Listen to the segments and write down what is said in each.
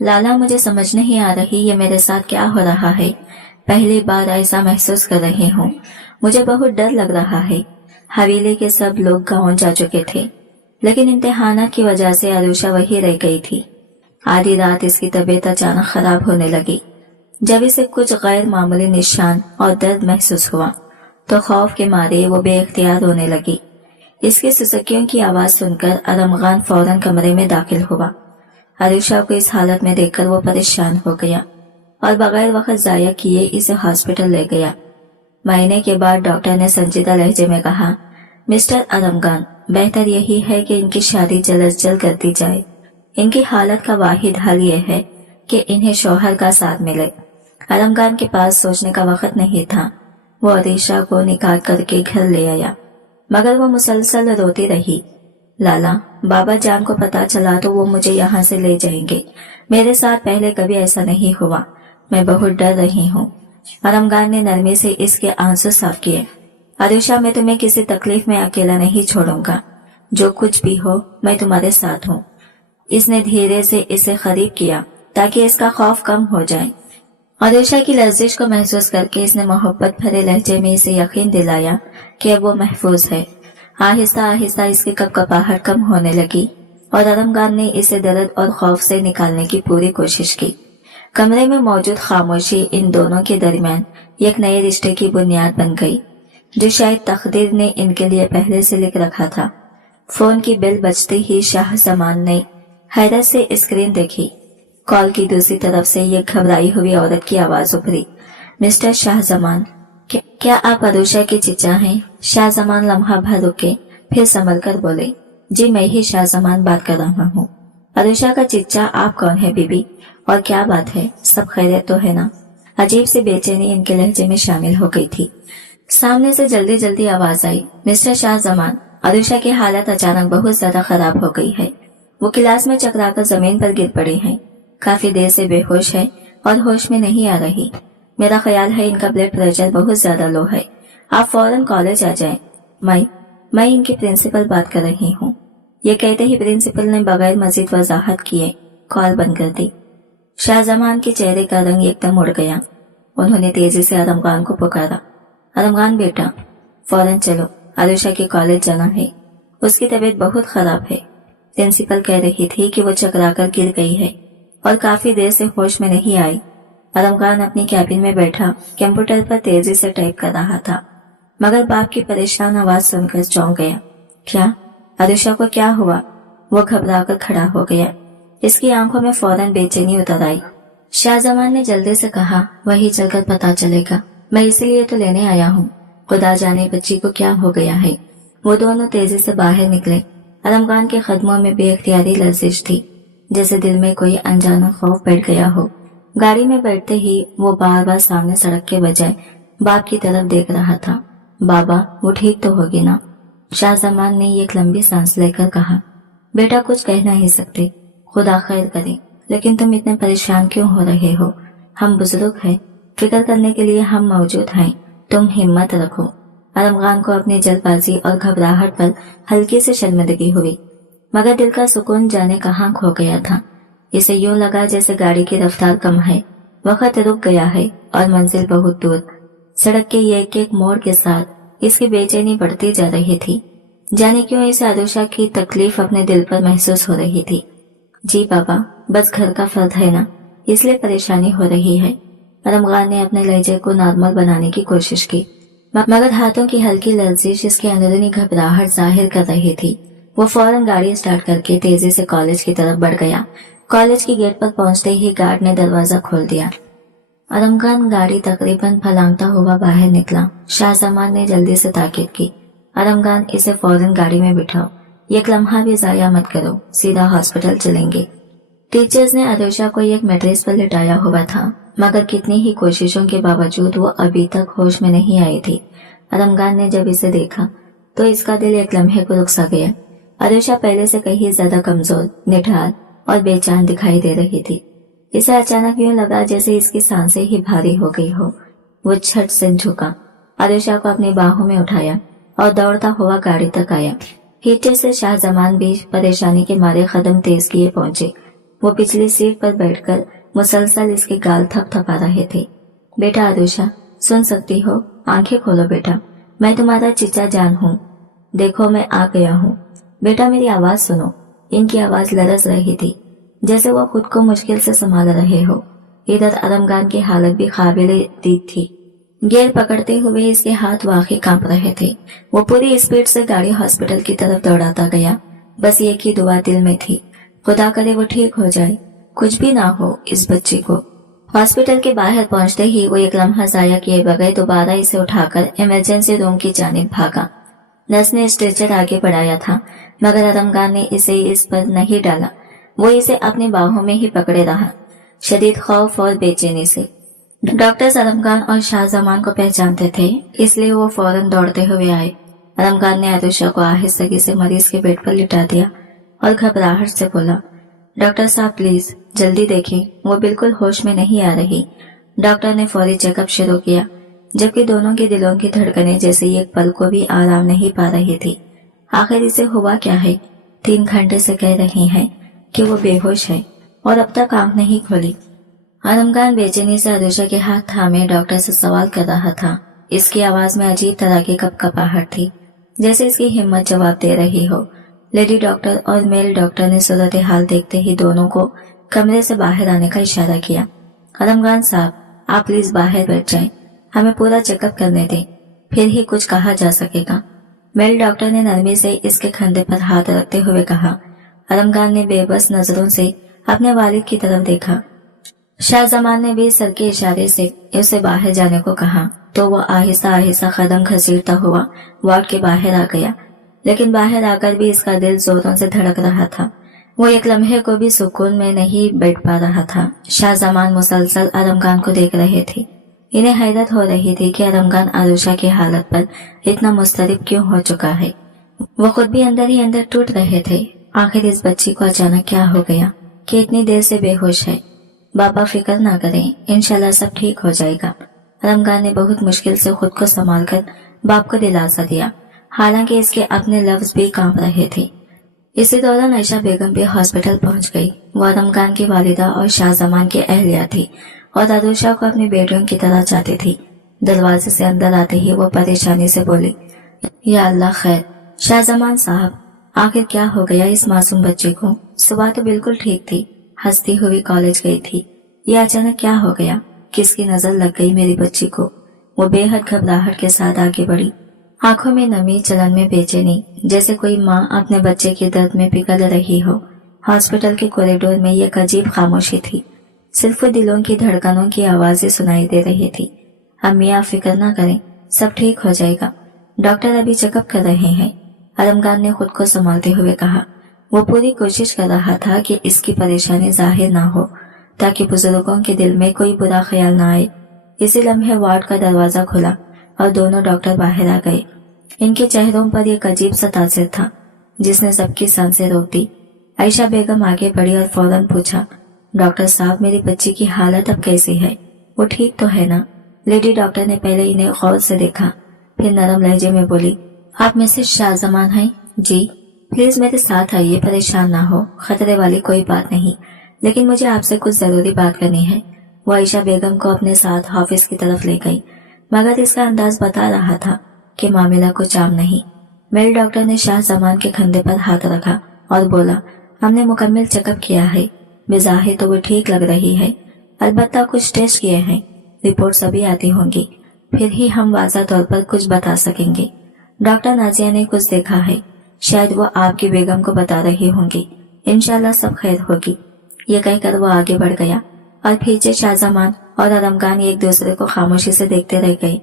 लाला, मुझे समझ नहीं आ रही ये मेरे साथ क्या हो रहा है। पहली बार ऐसा महसूस कर रही हूँ। मुझे बहुत डर लग रहा है। हवेली के सब लोग गांव जा चुके थे, लेकिन इम्तिहानात की वजह से अरुषा वही रह गई थी। आधी रात इसकी तबीयत अचानक खराब होने लगी। जब इसे कुछ गैर मामूली निशान और दर्द महसूस हुआ तो खौफ के मारे वो बेइख्तियार रोने लगी। इसकी सुसुकियों की आवाज सुनकर अरमगान फौरन कमरे में दाखिल हुआ। अरुषा को इस हालत में देखकर वो परेशान हो गया और बगैर वक्त जाया किए इसे हॉस्पिटल ले गया। महीने के बाद डॉक्टर ने संजीदा लहजे में कहा, मिस्टर अरमगान, बेहतर यही है कि इनकी शादी जल्द अज जल्द कर दी जाए। इनकी हालत का वाहिद हल ये है कि इन्हें शौहर का साथ मिले। अरमगान के पास सोचने का वक्त नहीं था। वो अरुषा को निकाह करके घर ले आया, मगर वो मुसलसल रोती रही। लाला, बाबा जान को पता चला तो वो मुझे यहाँ से ले जाएंगे। मेरे साथ पहले कभी ऐसा नहीं हुआ। मैं बहुत डर रही हूँ। अरमगान ने नरमी से इसके आंसू साफ किए। अरुषा, मैं तुम्हें किसी तकलीफ में अकेला नहीं छोड़ूंगा। जो कुछ भी हो मैं तुम्हारे साथ हूँ। इसने धीरे से इसे करीब किया ताकि इसका खौफ कम हो जाए। अरुषा की लर्जिश को महसूस करके इसने मोहब्बत भरे लहजे में इसे यकीन दिलाया कि अब वो महफूज है। आहिस्ता आहिस्ता इसकी कपकपाहट कम होने लगी और अरमगान ने इसे दर्द और खौफ से निकालने की पूरी कोशिश की। कमरे में मौजूद खामोशी इन दोनों के दरमियान एक नए रिश्ते की बुनियाद बन गई, जो शायद तकदीर ने इनके लिए पहले से लिख रखा था। फोन की बेल बजते ही शाह जमान ने हैरत से स्क्रीन देखी। कॉल की दूसरी तरफ से ये घबराई हुई औरत की आवाज उभरी, मिस्टर शाहजमान, क्या आप अरुषा के चचा हैं? शाहजमान लम्हा भर रुके, फिर संभल कर बोले, जी मैं ही शाहजमान बात कर रहा हूँ। अरुषा का चचा आप कौन है बीबी, और क्या बात है, सब खैरियत तो है ना? अजीब सी बेचैनी इनके लहजे में शामिल हो गई थी। सामने से जल्दी जल्दी आवाज आई, मिस्टर शाहजमान, अरुषा की हालत अचानक बहुत ज्यादा खराब हो गई है। वो क्लास में चकराकर जमीन पर गिर पड़ी हैं। काफी देर से बेहोश है और होश में नहीं आ रही। मेरा ख्याल है इनका ब्लड प्रेशर बहुत ज्यादा लो है। आप फौरन कॉलेज आ जाएं। मैं इनकी प्रिंसिपल बात कर रही हूँ। ये कहते ही प्रिंसिपल ने बगैर मजीद वजाहत किए कॉल बंद कर दी। शाहजमान के चेहरे का रंग एकदम उड़ गया। उन्होंने तेजी से अरमगान को पुकारा, अरमगान बेटा, फौरन चलो, अरुषा के कॉलेज जाना है। उसकी तबीयत बहुत खराब है। प्रिंसिपल कह रही थी कि वो चकराकर गिर गई है और काफी देर से होश में नहीं आई। अरमगान अपनी कैबिन में बैठा कंप्यूटर पर तेजी से टाइप कर रहा था, मगर बाप की परेशान आवाज सुनकर चौंक गया। क्या? अरुषा को क्या हुआ? वो घबराकर खड़ा हो गया। इसकी आंखों में फौरन बेचैनी उतर आई। शाहजमान ने जल्दी से कहा, वही चलकर पता चलेगा। मैं इसलिए तो लेने आया हूँ। खुदा जाने बच्ची को क्या हो गया है। वो दोनों तेजी से बाहर निकले। अरमगान के कदमों में बेइख्तियारी लर्जिश थी, जैसे दिल में कोई अनजाना खौफ बैठ गया हो। गाड़ी में बैठते ही वो बार बार सामने सड़क के बजाय बाप की तरफ देख रहा था। बाबा, वो ठीक तो होगी ना? शाहजमान ने एक लंबी सांस लेकर कहा, बेटा कुछ कह नहीं सकते, खुदा खैर करे, लेकिन तुम इतने परेशान क्यों हो रहे हो? हम बुजुर्ग हैं, फिक्र करने के लिए हम मौजूद हैं। तुम हिम्मत रखो। अरमगान को अपनी जल्दबाजी और घबराहट पर हल्की सी शर्मिंदगी हुई, मगर दिल का सुकून जाने कहाँ खो गया था। इसे यूं लगा जैसे गाड़ी की रफ्तार कम है, वक्त रुक गया है और मंजिल बहुत दूर। सड़क के एक एक मोड़ के साथ इसकी बेचैनी बढ़ती जा रही थी। जाने क्यों इसे अरुषा की तकलीफ अपने दिल पर महसूस हो रही थी। जी बाबा, बस घर का फर्द है ना, इसलिए परेशानी हो रही है। अरमगान ने अपने लहजे को नॉर्मल बनाने की कोशिश की, मगर हाथों की हल्की लर्जिश इसके अंदरूनी घबराहट जाहिर कर रही थी। वो फौरन गाड़ी स्टार्ट करके तेजी से कॉलेज की तरफ बढ़ गया। कॉलेज की गेट पर पहुंचते ही गार्ड ने दरवाजा खोल दिया। अरमगान गाड़ी तकरीबन फलांगता हुआ बाहर निकला। शाहजमान ने जल्दी से ताकीद की, अरमगान, इसे फौरन गाड़ी में बिठाओ। एक लम्हा भी जाया मत करो, सीधा हॉस्पिटल चलेंगे। टीचर्स ने अरुषा को एक मैट्रेस पर लिटाया हुआ था, मगर कितनी ही कोशिशों के बावजूद वो अभी तक होश में नहीं आई थी। अरमगान ने जब इसे देखा तो इसका दिल एक लम्हे को रुक सा गया। अरुषा पहले से कहीं ज्यादा कमजोर, निढाल और बेचैन दिखाई दे रही थी। इसे अचानक यूं लगा जैसे इसकी सांसें ही भारी हो गई हो। वो झट से झुका, अरुषा को अपनी बाहों में उठाया और दौड़ता हुआ गाड़ी तक आया। पीछे से शाहजमान भी परेशानी के मारे कदम तेज किए पहुंचे। वो पिछली सीट पर बैठकर मुसलसल इसके गाल थपथपा रहे थे। बेटा आरुषा, सुन सकती हो? आंखें खोलो बेटा, मैं तुम्हारा चिचा जान हूँ। देखो मैं आ गया हूँ। बेटा मेरी आवाज सुनो। इनकी आवाज लरस रही थी, जैसे वो खुद को मुश्किल से संभाल रहे हो। इधर अरमगान की हालत भी काबिले दीद थी। गियर पकड़ते हुए इसके हाथ वाकई कांप रहे थे। वो पूरी स्पीड से गाड़ी हॉस्पिटल की तरफ दौड़ाता गया। बस एक ही दुआ दिल में थी, खुदा करे वो ठीक हो जाए, कुछ भी ना हो इस बच्ची को। हॉस्पिटल के बाहर पहुंचते ही वो एक लम्हा जाया किए बगैर दोबारा इसे उठाकर इमरजेंसी रूम की जानिब भागा। नर्स ने स्ट्रेचर आगे बढ़ाया था, मगर अरमगान ने इसे इस पर नहीं डाला। वो इसे अपनी बाहों में ही पकड़े रहा, शदीद खौफ और बेचैनी से। डॉक्टर अरमगान और शाहजमान को पहचानते थे, इसलिए वो फौरन दौड़ते हुए आए। अरमगान ने आरुषा को आहिस्तगी से मरीज के बेड पर लिटा दिया और घबराहट से बोला, डॉक्टर साहब प्लीज जल्दी देखें, वो बिल्कुल होश में नहीं आ रही। डॉक्टर ने फौरी चेकअप शुरू किया, जबकि दोनों के दिलों की धड़कनें जैसे एक पल को भी आराम नहीं पा रही थी। आखिर इसे हुआ क्या है? 3 घंटे से कह रही हैं कि वो बेहोश है और अब तक आंख नहीं खोली। अरमगान बेचैनी से आरुषा के हाथ थामे डॉक्टर से सवाल कर रहा था। इसकी आवाज में अजीब तरह की कपकपाहट थी, जैसे इसकी हिम्मत जवाब दे रही हो। लेडी डॉक्टर और मेल डॉक्टर ने सूरत हाल देखते ही दोनों को कमरे से बाहर आने का इशारा किया। अरमगान साहब, आप प्लीज बाहर बैठ जाएं, हमें पूरा चेकअप करने दें, फिर ही कुछ कहा जा सकेगा। मेल डॉक्टर ने नरमी से इसके कंधे पर हाथ रखते हुए कहा। अरमगान ने बेबस नजरों से अपने वालिद की तरफ देखा। शाहजमान ने भी सर के इशारे से उसे बाहर जाने को कहा, तो वो आहिस्ता आहिस्ता कदम घसीटता हुआ वार्ड के बाहर आ गया। लेकिन बाहर आकर भी इसका दिल जोरों से धड़क रहा था। वो एक लम्हे को भी सुकून में नहीं बैठ पा रहा था। शाहजमान मुसलसल अरमगान को देख रहे थे। इन्हें हैरत हो रही थी कि अरमगान आरुषा की हालत पर इतना मुस्तरिब क्यों हो चुका है। वो खुद भी अंदर ही अंदर टूट रहे थे। आखिर इस बच्ची को अचानक क्या हो गया कि इतनी देर से बेहोश है। बाबा फिक्र ना करें, इंशाल्लाह सब ठीक हो जाएगा। अरमगान ने बहुत मुश्किल से खुद को संभाल कर बाप को दिलासा दिया, हालांकि इसके अपने लफ्ज भी कांप रहे थे। इसी दौरान आयशा बेगम भी हॉस्पिटल पहुंच गई। वो अरमगान की वालिदा और शाहजमान की अहलिया थी और आरुषा को अपनी बेटियों की तरह चाहती थी। दरवाजे से अंदर आते ही वो परेशानी से बोली, या अल्लाह खैर। शाहजमान साहब, आखिर क्या हो गया इस मासूम बच्चे को? सुबह तो बिल्कुल ठीक थी, हंसती हुई कॉलेज गई थी, ये अचानक क्या हो गया? किसकी नजर लग गई मेरी बच्ची को? वो बेहद घबराहट के साथ आगे बढ़ी, आंखों में नमी, चलन में बेचैनी, जैसे कोई माँ अपने बच्चे के दर्द में पिघल रही हो। हॉस्पिटल के कॉरिडोर में एक अजीब खामोशी थी, सिर्फ दिलों की धड़कनों की आवाजें सुनाई दे रही थी। अम्मी आप फिक्र ना करें, सब ठीक हो जाएगा, डॉक्टर अभी चेकअप कर रहे हैं। अरमगान ने खुद को संभालते हुए कहा। वो पूरी कोशिश कर रहा था कि इसकी परेशानी जाहिर ना हो, ताकि बुजुर्गों के दिल में कोई बुरा ख्याल ना आए। इसी लम्हे वार्ड का दरवाजा खुला और दोनों डॉक्टर बाहर आ गए। इनके चेहरों पर एक अजीब सा तासिर था, जिसने सबकी सांसें रोक दी। आयशा बेगम आगे बढ़ी और फौरन पूछा, डॉक्टर साहब मेरी बच्ची की हालत अब कैसी है? वो ठीक तो है ना? लेडी डॉक्टर ने पहले इन्हें गौर से देखा, फिर नरम लहजे में बोली, आप मिसेस शाहजमान हैं? जी। प्लीज मेरे साथ आइए, परेशान ना हो, खतरे वाली कोई बात नहीं, लेकिन मुझे आपसे कुछ जरूरी बात करनी है। वो आयशा बेगम को अपने साथ ऑफिस की तरफ ले गई, मगर इसका अंदाज बता रहा था कि मामला कुछ आम नहीं। मेल डॉक्टर ने शाहजमान के कंधे पर हाथ रखा और बोला, हमने मुकम्मल चेकअप किया है, बेज़ाहिर तो वो ठीक लग रही है, अलबत्ता कुछ टेस्ट किए हैं, रिपोर्ट्स अभी आती होंगी, फिर ही हम वाज़ा तौर पर कुछ बता सकेंगे। डॉक्टर नाजिया ने कुछ देखा है, शायद वो आपकी बेगम को बता रही होंगी, इंशाल्लाह सब खैर होगी। ये कहकर वो आगे बढ़ गया और पीछे शाहजमान और अरमगान एक दूसरे को खामोशी से देखते रह गए।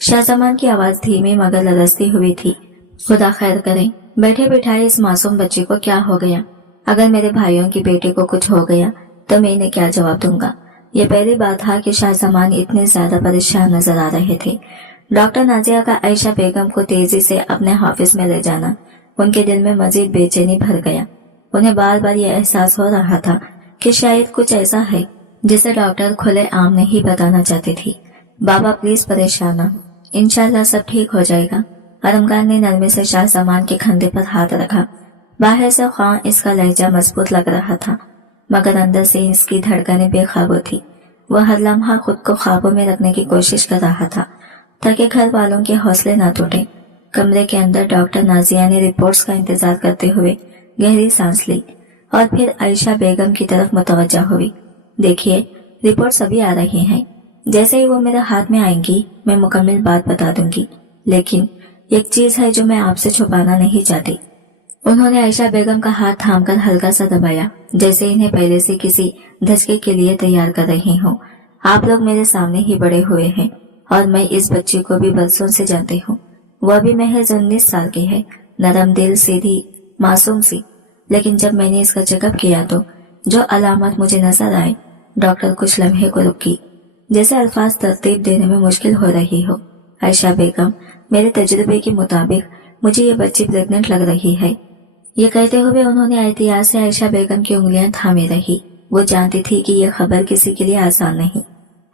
शाहजमान की आवाज धीमी मगर लरसती हुई थी, खुदा खैर करे, बैठे बिठाए इस मासूम बच्चे को क्या हो गया? अगर मेरे भाइयों की बेटे को कुछ हो गया तो मैं इन्हें क्या जवाब दूंगा? ये पहली बात था कि शाहजमान इतने ज्यादा परेशान नजर आ रहे थे। डॉक्टर नाजिया का आयशा बेगम को तेजी से अपने ऑफिस में ले जाना उनके दिल में मजीद बेचैनी भर गया। उन्हें बार बार ये एहसास हो रहा था कि शायद कुछ ऐसा है जिसे डॉक्टर खुले आम नहीं बताना चाहती थी। बाबा प्लीज परेशान ना, इंशाल्लाह सब ठीक हो जाएगा। अरमगान ने नरमी से शाहजमान के कंधे पर हाथ रखा। बाहर से ख्वां इसका लहजा मजबूत लग रहा था, मगर अंदर से इसकी धड़कनें बेकाबू थी। वह हर लम्हा खुद को ख्वाबों में रखने की कोशिश कर रहा था ताकि घर वालों के हौसले न टूटे। कमरे के अंदर डॉक्टर नाजिया ने रिपोर्ट्स का इंतजार करते हुए गहरी सांस ली और फिर आयशा बेगम की तरफ मुतवज्जा हुई। देखिए, रिपोर्ट्स अभी आ रही हैं। जैसे ही वो मेरे हाथ में आएंगी मैं मुकम्मल बात बता दूंगी, लेकिन एक चीज है जो मैं आपसे छुपाना नहीं चाहती। उन्होंने आयशा बेगम का हाथ थामकर हल्का सा दबाया, जैसे इन्हें पहले से किसी धचके के लिए तैयार कर रही हूँ। आप लोग मेरे सामने ही बड़े हुए हैं और मैं इस बच्ची को भी बरसों से जानती हूँ। वह भी महज 19 साल की है, नरम दिल, सीधी, मासूम सी। लेकिन जब मैंने इसका चेकअप किया तो जो अलामत मुझे नजर आए, डॉक्टर कुछ लम्हे को रुकी, जैसे अल्फाज तरतीब देने में मुश्किल हो रही हो। आयशा बेगम, मेरे तजुर्बे के मुताबिक मुझे ये बच्ची प्रेग्नेंट लग रही है। ये कहते हुए उन्होंने एहतियात से आयशा बेगम की उंगलियां थामे रही। वो जानती थी कि यह खबर किसी के लिए आसान नहीं।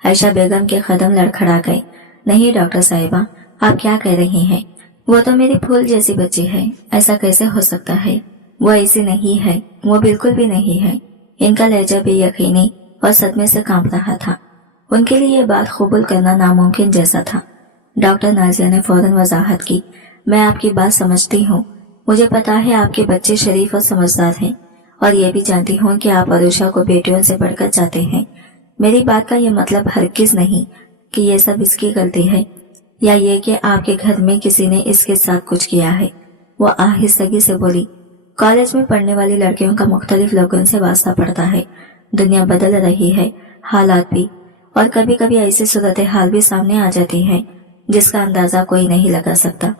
आयशा बेगम के कदम लड़खड़ा गए। नहीं डॉक्टर साहिबा, आप क्या कह रही हैं? वो तो मेरी फूल जैसी बच्ची है, ऐसा कैसे हो सकता है? वो ऐसी नहीं है, वो बिल्कुल भी नहीं है। इनका लहजा बेयकीनी और सदमे से कांप रहा था। उनके लिए ये बात कबूल करना नामुमकिन जैसा था। डॉक्टर नाजिया ने फौरन वजाहत की, मैं आपकी बात समझती हूँ। मुझे पता है आपके बच्चे शरीफ और समझदार हैं और ये भी जानती हूँ कि आप अरुषा को बेटियों से बढ़कर चाहते हैं। मेरी बात का ये मतलब हरगिज नहीं कि ये सब इसकी गलती है या ये कि आपके घर में किसी ने इसके साथ कुछ किया है। वो आहिस्तगी से बोली, कॉलेज में पढ़ने वाली लड़कियों का मुख्तलिफ लोगों से वास्ता पड़ता है। दुनिया बदल रही है, हालात भी, और कभी कभी ऐसी सूरत हाल भी सामने आ जाती है जिसका अंदाजा कोई नहीं लगा सकता।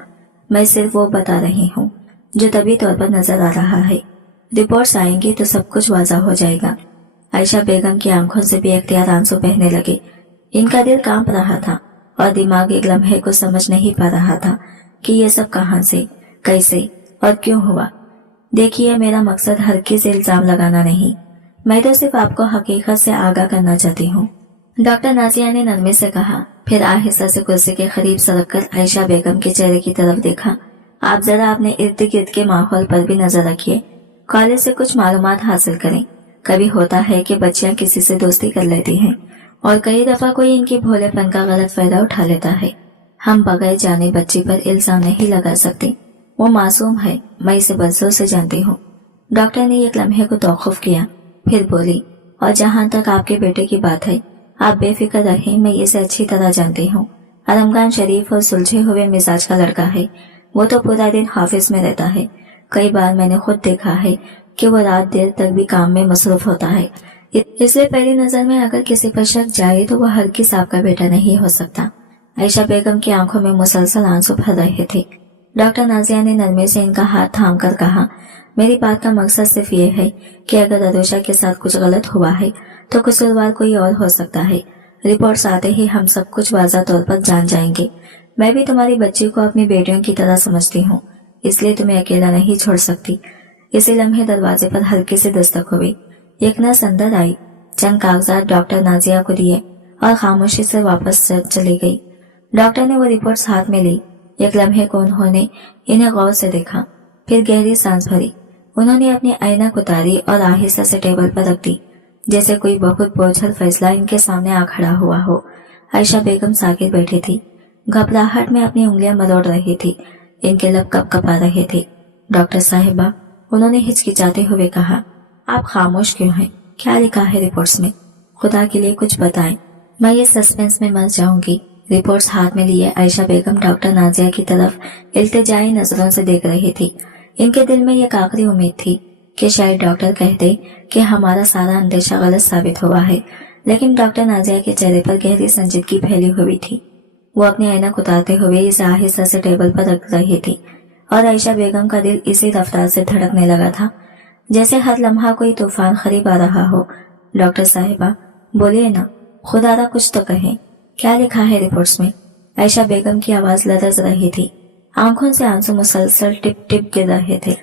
मैं सिर्फ वो बता रही हूँ जो तभी तौर पर नजर आ रहा है। रिपोर्ट्स आएंगी तो सब कुछ वाज़ा हो जाएगा। आयशा बेगम की आंखों से बेअख्तियार आंसू बहने लगे। इनका दिल कांप रहा था और दिमाग एक लम्हे को समझ नहीं पा रहा था कि ये सब कहां से, कैसे और क्यों हुआ। देखिए, मेरा मकसद हरगिज़ इल्जाम लगाना नहीं, मैं तो सिर्फ आपको हकीकत से आगाह करना चाहती हूँ, डॉक्टर नाजिया ने नरमी से कहा। फिर आहिस्ता से कुर्सी के करीब सरक कर आयशा बेगम के चेहरे की तरफ देखा। आप जरा अपने इर्द गिर्द के माहौल पर भी नजर रखिए, कॉलेज से कुछ मालूमात हासिल करें। कभी होता है कि बच्चियां किसी से दोस्ती कर लेती हैं और कई दफा कोई इनकी भोलेपन का गलत फायदा उठा लेता है। हम बगैर जाने बच्ची पर इल्जाम नहीं लगा सकते। वो मासूम है, मैं इसे बरसों से जानती हूँ। डॉक्टर ने एक लम्हे को तौक़ुफ़ किया, फिर बोली, और जहाँ तक आपके बेटे की बात है, आप बेफिक्र रहें, मैं इसे अच्छी तरह जानती हूँ। आलमगान शरीफ और सुलझे हुए मिजाज का लड़का है। वो तो पूरा दिन ऑफिस में रहता है। कई बार मैंने खुद देखा है कि वो रात देर तक भी काम में मसरूफ होता है। इसलिए पहली नजर में अगर किसी पर शक जाए तो वह हरगिज़ आपका बेटा नहीं हो सकता। आयशा बेगम की आंखों में मुसलसल आंसू भर रहे थे। डॉक्टर नाजिया ने नरमी से इनका हाथ थाम कर कहा, मेरी बात का मकसद सिर्फ ये है कि अगर अरुषा के साथ कुछ गलत हुआ है तो कसूरवार कोई और हो सकता है। रिपोर्ट्स आते ही हम सब कुछ वाज़ा तौर पर जान जाएंगे। मैं भी तुम्हारी बच्ची को अपनी बेटियों की तरह समझती हूँ, इसलिए तुम्हें अकेला नहीं छोड़ सकती। इसी लम्हे दरवाजे पर हल्की से दस्तक हुई। एक नर्स अंदर आई, चंद कागजात डॉक्टर नाजिया को दिए और खामोशी से वापस चली गई। डॉक्टर ने वो रिपोर्ट्स हाथ में ली। एक लम्हे को उन्होंने इन्हें गौर से देखा, फिर गहरी सांस भरी। उन्होंने अपनी ऐनक उतारी और आहिस्ता से टेबल पर रख दी, जैसे कोई बहुत बोझल फैसला इनके सामने आ खड़ा हुआ हो। आयशा बेगम साकित बैठी थी, घबराहट में अपनी उंगलियां मरोड़ रही थी। इनके लब कपकपा रहे थे। डॉक्टर साहिबा, उन्होंने हिचकिचाते हुए कहा, आप खामोश क्यों हैं? क्या लिखा है रिपोर्ट्स में? खुदा के लिए कुछ बताएं, मैं ये सस्पेंस में मर जाऊंगी। रिपोर्ट्स हाथ में लिए आयशा बेगम डॉक्टर नाजिया की तरफ इल्तिजाई नजरों से देख रही थी। इनके दिल में एक आखिरी उम्मीद थी कि शायद डॉक्टर कहते कि हमारा सारा अंदेशा गलत साबित हुआ है, लेकिन डॉक्टर नाजिया के चेहरे पर गहरी संजीदगी फैली हुई थी। वो अपनी ऐनक उतारते हुए इसे आहिस्ता से टेबल पर रख रही थी और आयशा बेगम का दिल इसी रफ्तार से धड़कने लगा था जैसे हर लम्हा कोई तूफान करीब आ रहा हो। डॉक्टर साहिबा, बोलिए ना, खुदारा कुछ तो कहें, क्या लिखा है रिपोर्ट्स में? आयशा बेगम की आवाज लरज रही थी, आंखों से आंसू मुसलसल टिप टिप गिर रहे थे।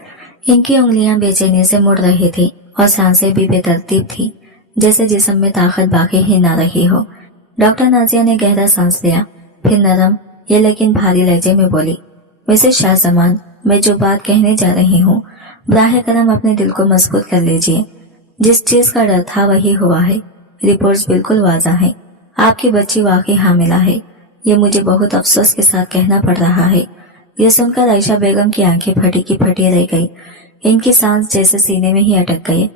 इनकी उंगलियां बेचैनी से मुड़ रही थी और सांसें भी बेतरतीब थी, जैसे जिस्म में ताकत बाकी ही ना रही हो। डॉक्टर नाजिया ने गहरा सांस लिया, फिर नरम ये लेकिन भारी लहजे में बोली, मिसेस शाहजमान, मैं जो बात कहने जा रही हूँ, बराह करम अपने दिल को मजबूत कर लीजिए। जिस चीज का डर था वही हुआ है। रिपोर्ट्स बिल्कुल वाज़ा है, आपकी बच्ची वाकई हामिला है। ये मुझे बहुत अफसोस के साथ कहना पड़ रहा है। ये सुनकर आयशा बेगम की आंखें फटी की फटी रह गई। इनकी सांस जैसे सीने में ही अटक गई।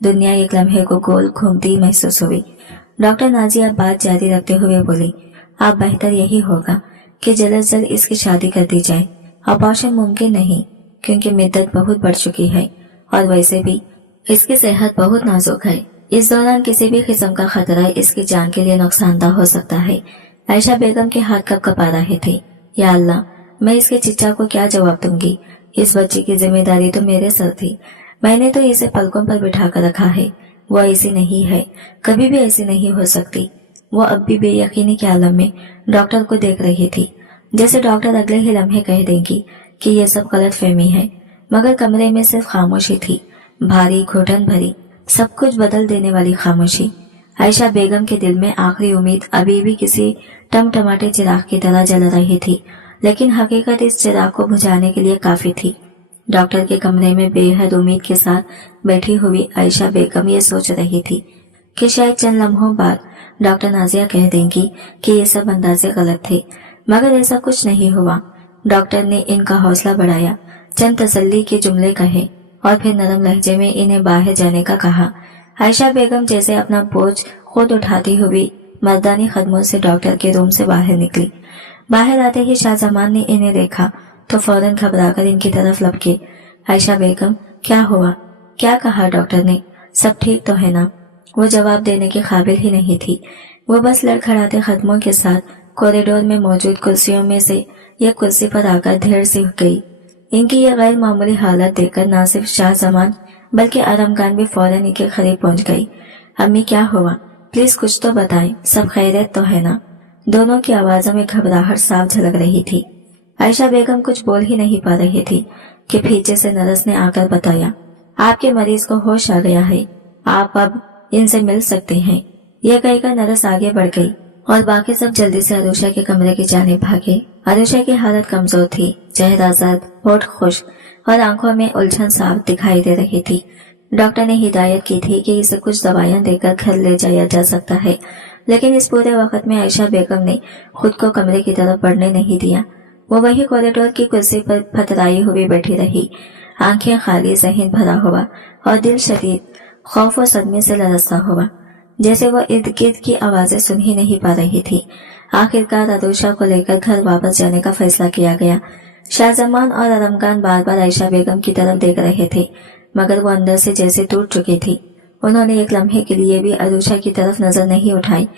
दुनिया एक लम्हे को गोल घूमती महसूस हुई। डॉक्टर नाजिया बात जारी रखते हुए बोली, आप बेहतर यही होगा कि जल्द से जल्द इसकी शादी कर दी जाए। अबॉर्शन मुमकिन नहीं, क्योंकि मुद्दत बहुत बढ़ चुकी है और वैसे भी इसकी सेहत बहुत नाजुक है। इस दौरान किसी भी किस्म का खतरा इसकी जान के लिए नुकसानदा हो सकता है। आयशा बेगम के हाथ कपकपा रहे थे। या अल्लाह, मैं इसके चिच्चा को क्या जवाब दूंगी? इस बच्चे की जिम्मेदारी तो मेरे सर थी। मैंने तो इसे पलकों पर बिठा कर रखा है। वो ऐसी नहीं है, कभी भी ऐसी नहीं हो सकती। वो अब भी बेयकीनी के आलम में डॉक्टर को देख रही थी, जैसे डॉक्टर अगले ही लम्हे कह देंगी कि ये सब गलत फहमी है। मगर कमरे में सिर्फ खामोशी थी, भारी, घुटन भरी, सब कुछ बदल देने वाली खामोशी। आयशा बेगम के दिल में आखिरी उम्मीद अभी भी किसी टमटमाटे चिराग की तरह जल रही थी, लेकिन हकीकत इस चिराग को बुझाने के लिए काफी थी। डॉक्टर के कमरे में बेहद उम्मीद के साथ बैठी हुई आयशा बेगम ये सोच रही थी कि शायद चंद लम्हों बाद डॉक्टर नाजिया कह देंगी कि ये सब अंदाजे गलत थे, मगर ऐसा कुछ नहीं हुआ। डॉक्टर ने इनका हौसला बढ़ाया, चंद तसल्ली के जुमले कहे और फिर नरम लहजे में इन्हें बाहर जाने का कहा। आयशा बेगम जैसे अपना बोझ खुद उठाती हुई मर्दानी कदमों से डॉक्टर के रूम से बाहर निकली। बाहर आते ही शाहजमान ने इन्हें देखा तो फौरन घबराकर इनकी तरफ लपके। आयशा बेगम, क्या हुआ? क्या कहा डॉक्टर ने? सब ठीक तो है ना? वो जवाब देने के काबिल ही नहीं थी। वो बस लड़खड़ाते कदमों के साथ कॉरिडोर में मौजूद कुर्सियों में से एक कुर्सी पर आकर धीरे से उठ गई। इनकी यह गैर मामूली हालत देखकर न सिर्फ शाहजमान बल्कि आरामगान भी फौरन इनके करीब पहुंच गई। अम्मी, क्या हुआ? प्लीज कुछ तो बताएं, सब खैरियत तो है ना? दोनों की आवाजों में घबराहट साफ झलक रही थी। आयशा बेगम कुछ बोल ही नहीं पा रही थी कि पीछे से नर्स ने आकर बताया, आपके मरीज को होश आ गया है, आप अब इनसे मिल सकते हैं। यह कहकर नर्स आगे बढ़ गई और बाकी सब जल्दी से अरुषा के कमरे की जानिब भागे। अरुषा की हालत कमजोर थी, चेहरा जर्द, होठ खुश और आंखों में उलझन साफ दिखाई दे रही थी। डॉक्टर ने हिदायत की थी कि इसे कुछ दवाइयां देकर घर ले जाया जा सकता है, लेकिन इस पूरे वक्त में आयशा बेगम ने खुद को कमरे की तरफ बढ़ने नहीं दिया। वो वही कॉरिडोर की कुर्सी पर फतराई हुई बैठी रही, आंखें खाली, ज़हन भरा हुआ और दिल शदीद खौफ और सदमे से लरसता हुआ, जैसे वो इर्द गिर्द की आवाजें सुन ही नहीं पा रही थी। आखिरकार अरुषा को लेकर घर वापस जाने का फैसला किया गया। शाहजमान और आरामगान बार बार आयशा बेगम की तरफ देख रहे थे, मगर वो अंदर से जैसे टूट चुकी थी। उन्होंने एक लम्हे के लिए भी अरुषा की तरफ नजर नहीं उठाई।